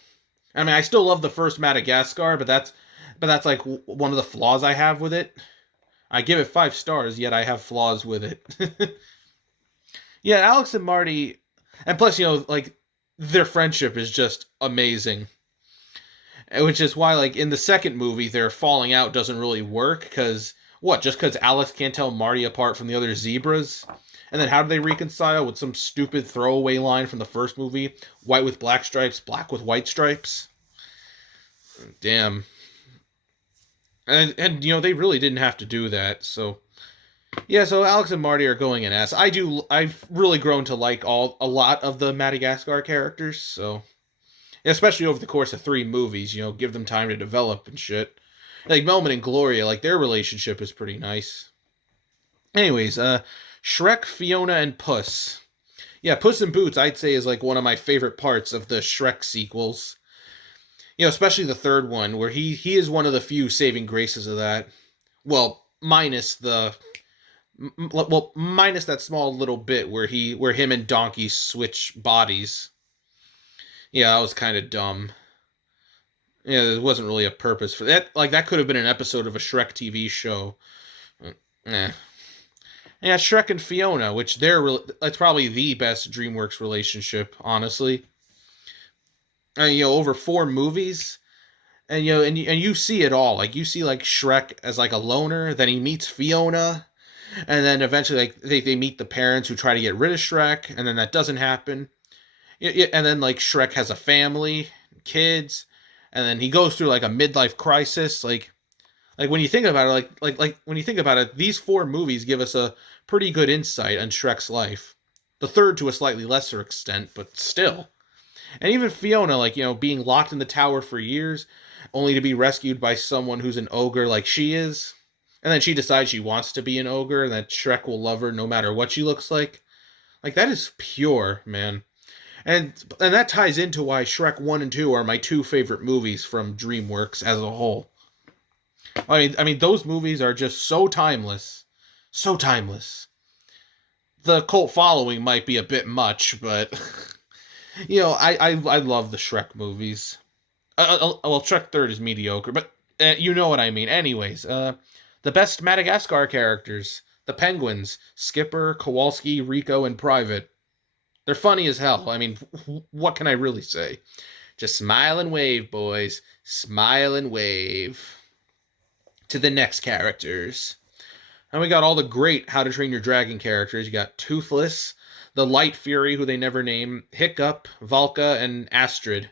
I mean, I still love the first Madagascar, but that's like one of the flaws I have with it. I give it 5 stars, yet I have flaws with it. Yeah, Alex and Marty, and plus, like their friendship is just amazing. Which is why, like in the second movie, their falling out doesn't really work. Because what? Just because Alex can't tell Marty apart from the other zebras, and then how do they reconcile with some stupid throwaway line from the first movie? White with black stripes, black with white stripes. Damn. And they really didn't have to do that. So yeah, so Alex and Marty are going in S. I've really grown to like a lot of the Madagascar characters, so especially over the course of 3 movies, give them time to develop and shit. Like Melman and Gloria, like their relationship is pretty nice. Anyways, Shrek, Fiona, and Puss. Yeah, Puss in Boots, I'd say, is like one of my favorite parts of the Shrek sequels. Especially the third one, where he is one of the few saving graces of that. Well, minus that small little bit where him and Donkey switch bodies. Yeah, that was kind of dumb. Yeah, there wasn't really a purpose for that. Like that could have been an episode of a Shrek TV show. Eh. Yeah, Shrek and Fiona, which that's probably the best DreamWorks relationship, honestly. And, over 4 movies, and you see it all. Like you see like Shrek as like a loner, then he meets Fiona, and then eventually like they meet the parents who try to get rid of Shrek, and then that doesn't happen. And then like Shrek has a family, kids, and then he goes through like a midlife crisis. Like when you think about it, like when you think about it, these 4 movies give us a pretty good insight on Shrek's life. The third to a slightly lesser extent, but still. And even Fiona, like being locked in the tower for years, only to be rescued by someone who's an ogre like she is. And then she decides she wants to be an ogre, and that Shrek will love her no matter what she looks like. Like that is pure, man. And that ties into why Shrek 1 and 2 are my 2 favorite movies from DreamWorks as a whole. I mean those movies are just so timeless. So timeless. The cult following might be a bit much, but I love the Shrek movies. Well, Shrek 3rd is mediocre, but you know what I mean. Anyways, the best Madagascar characters. The penguins. Skipper, Kowalski, Rico, and Private. They're funny as hell. I mean, what can I really say? Just smile and wave, boys. Smile and wave. To the next characters. And we got all the great How to Train Your Dragon characters. You got Toothless, the Light Fury, who they never name, Hiccup, Valka, and Astrid.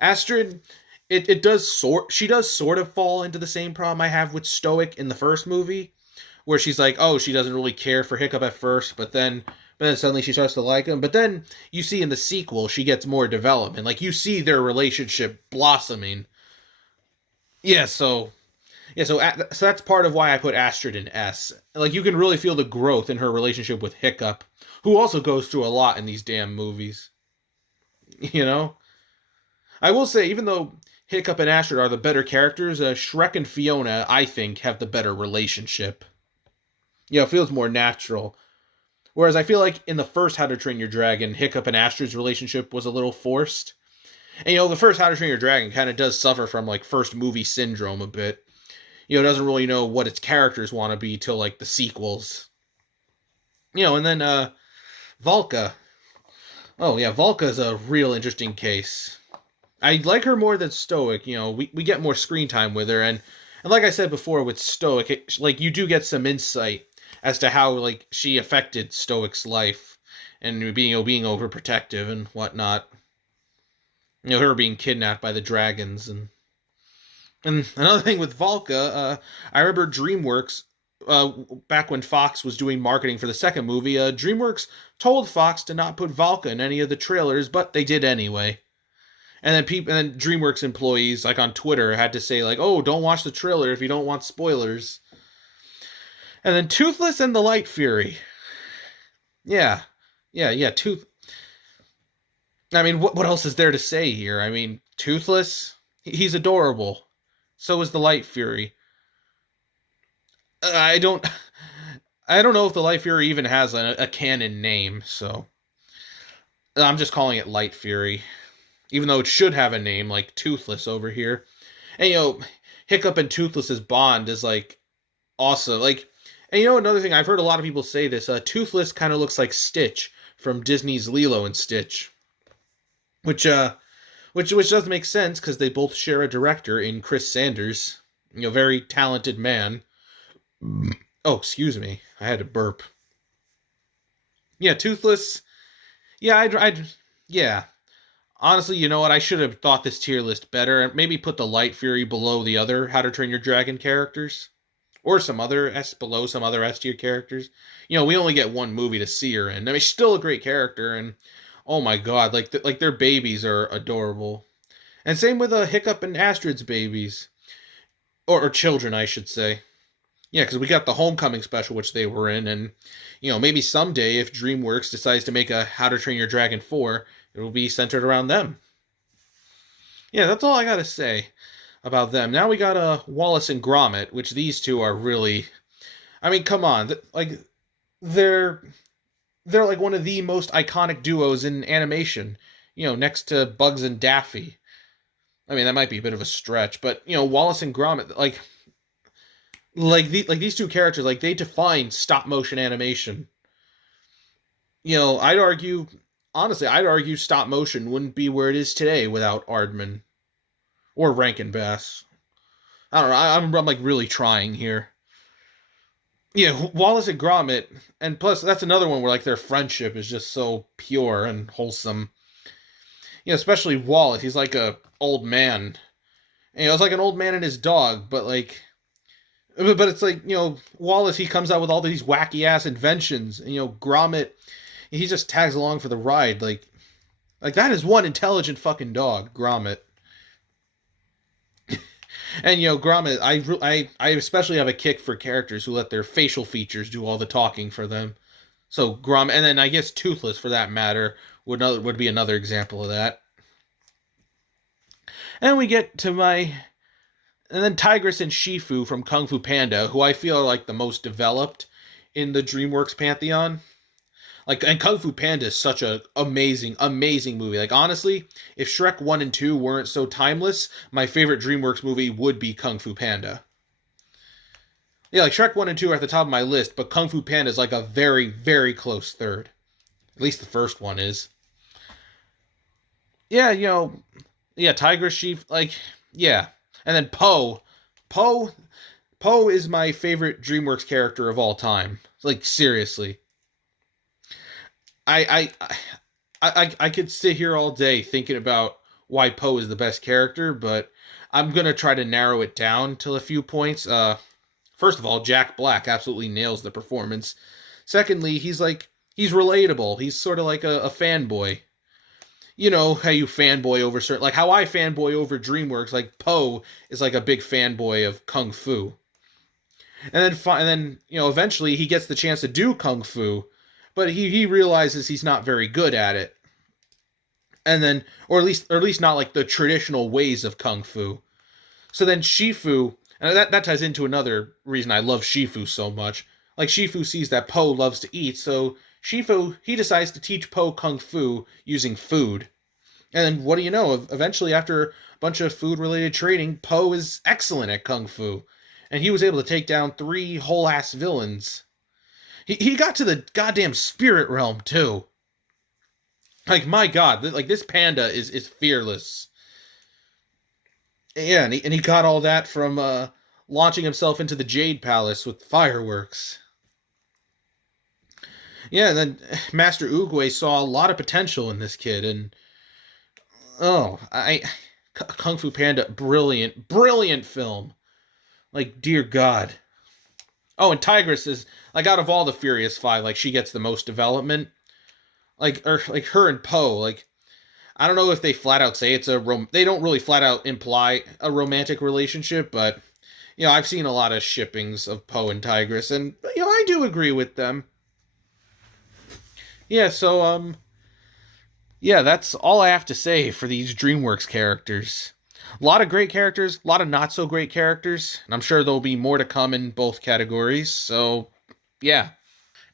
Astrid, she does sort of fall into the same problem I have with Stoic in the first movie, where she's like, oh, she doesn't really care for Hiccup at first, but then suddenly she starts to like him. But then you see in the sequel, she gets more development. Like you see their relationship blossoming. So that's part of why I put Astrid in S. Like you can really feel the growth in her relationship with Hiccup, who also goes through a lot in these damn movies. I will say, even though Hiccup and Astrid are the better characters, Shrek and Fiona, I think, have the better relationship. It feels more natural. Whereas I feel like in the first How to Train Your Dragon, Hiccup and Astrid's relationship was a little forced. And the first How to Train Your Dragon kind of does suffer from like first movie syndrome a bit. It doesn't really know what its characters want to be till like the sequels. And then Valka. Oh yeah, Valka's a real interesting case. I like her more than Stoic. We get more screen time with her, and like I said before with Stoic, like you do get some insight as to how like she affected Stoic's life and being overprotective and whatnot. Her being kidnapped by the dragons and another thing with Valka, I remember DreamWorks, back when Fox was doing marketing for the second movie, DreamWorks told Fox to not put Valka in any of the trailers, but they did anyway. And then DreamWorks employees, like on Twitter, had to say like, "Oh, don't watch the trailer if you don't want spoilers." And then Toothless and the Light Fury. Yeah. Yeah. I mean, what else is there to say here? I mean, Toothless, he's adorable. So is the Light Fury. I don't I don't know if the Light Fury even has a canon name, so I'm just calling it Light Fury, even though it should have a name like Toothless over here. And Hiccup and Toothless's bond is like awesome. Like, and another thing, I've heard a lot of people say this. Toothless kind of looks like Stitch from Disney's Lilo and Stitch, which does make sense because they both share a director in Chris Sanders, very talented man. Oh, excuse me, I had to burp. Yeah, Toothless. Yeah, yeah. Honestly, you know what? I should have thought this tier list better. Maybe put the Light Fury below the other How to Train Your Dragon characters, or below some other S tier characters. We only get one movie to see her in. I mean, she's still a great character, and oh my god, like their babies are adorable. And same with Hiccup and Astrid's babies, or children, I should say. Yeah, because we got the Homecoming special, which they were in, and maybe someday if DreamWorks decides to make a How to Train Your Dragon 4, it will be centered around them. Yeah, that's all I gotta say about them. Now we got Wallace and Gromit, which these two are really. I mean, come on, like they're like one of the most iconic duos in animation. Next to Bugs and Daffy. I mean, that might be a bit of a stretch, but Wallace and Gromit, these two characters, like they define stop motion animation. I'd argue stop motion wouldn't be where it is today without Aardman or Rankin Bass. I don't know. I'm like really trying here. Yeah, Wallace and Gromit, and plus that's another one where like their friendship is just so pure and wholesome. Especially Wallace. He's like a old man. It's like an old man and his dog, but it's like, Wallace, he comes out with all these wacky ass inventions. And, Gromit, he just tags along for the ride. Like that is one intelligent fucking dog, Gromit. And, Gromit, I especially have a kick for characters who let their facial features do all the talking for them. So Gromit, and then I guess Toothless, for that matter, would be another example of that. And we get to and then Tigress and Shifu from Kung Fu Panda, who I feel are like the most developed in the DreamWorks pantheon. And Kung Fu Panda is such a amazing movie. Like, honestly, if Shrek 1 and 2 weren't so timeless, my favorite DreamWorks movie would be Kung Fu Panda. Yeah, like Shrek 1 and 2 are at the top of my list, but Kung Fu Panda is like a very, very close third. At least the first one is. Yeah, Tigress, Shifu, yeah. And then Poe. Poe is my favorite DreamWorks character of all time. Like, seriously. I could sit here all day thinking about why Poe is the best character, but I'm going to try to narrow it down to a few points. First of all, Jack Black absolutely nails the performance. Secondly, he's relatable. He's sort of like a fanboy. How you fanboy over certain, like how I fanboy over DreamWorks. Like Poe is like a big fanboy of Kung Fu, and then eventually he gets the chance to do Kung Fu, but he realizes he's not very good at it, and then or at least not like the traditional ways of Kung Fu. So then Shifu, and that ties into another reason I love Shifu so much. Like Shifu sees that Poe loves to eat, so Shifu, he decides to teach Poe Kung Fu using food. And then what do you know? Eventually, after a bunch of food-related training, Poe is excellent at Kung Fu. And he was able to take down 3 whole-ass villains. He got to the goddamn spirit realm, too. Like, my god, this panda is fearless. Yeah, and he got all that from launching himself into the Jade Palace with fireworks. Yeah, and then Master Oogway saw a lot of potential in this kid, and Kung Fu Panda, brilliant film. Like, dear God. Oh, and Tigress is, like, out of all the Furious 5, like, she gets the most development. Like her and Poe, like, I don't know if they flat out say they don't really flat out imply a romantic relationship, but I've seen a lot of shippings of Poe and Tigress, and, I do agree with them. Yeah, so, yeah, that's all I have to say for these DreamWorks characters. A lot of great characters, a lot of not so great characters, and I'm sure there'll be more to come in both categories, so, yeah.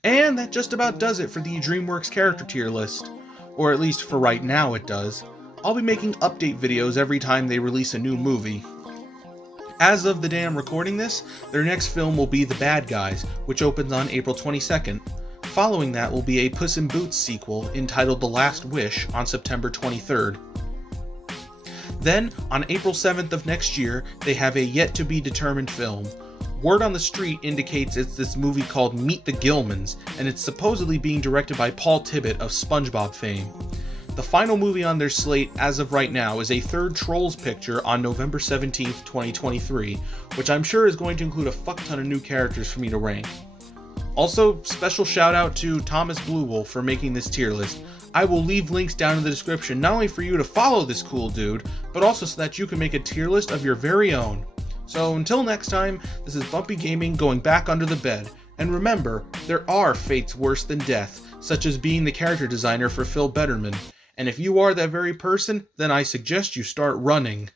And that just about does it for the DreamWorks character tier list. Or at least for right now it does. I'll be making update videos every time they release a new movie. As of the day I'm recording this, their next film will be The Bad Guys, which opens on April 22nd. Following that will be a Puss in Boots sequel entitled The Last Wish on September 23rd. Then, on April 7th of next year, they have a yet-to-be-determined film. Word on the street indicates it's this movie called Meet the Gilmans, and it's supposedly being directed by Paul Tibbitt of SpongeBob fame. The final movie on their slate as of right now is a third Trolls picture on November 17th, 2023, which I'm sure is going to include a fuck ton of new characters for me to rank. Also, special shout out to ThomasBlueWolf for making this tier list. I will leave links down in the description not only for you to follow this cool dude, but also so that you can make a tier list of your very own. So until next time, this is Bumpy Gaming going back under the bed, and remember, there are fates worse than death, such as being the character designer for Betterman, and if you are that very person, then I suggest you start running.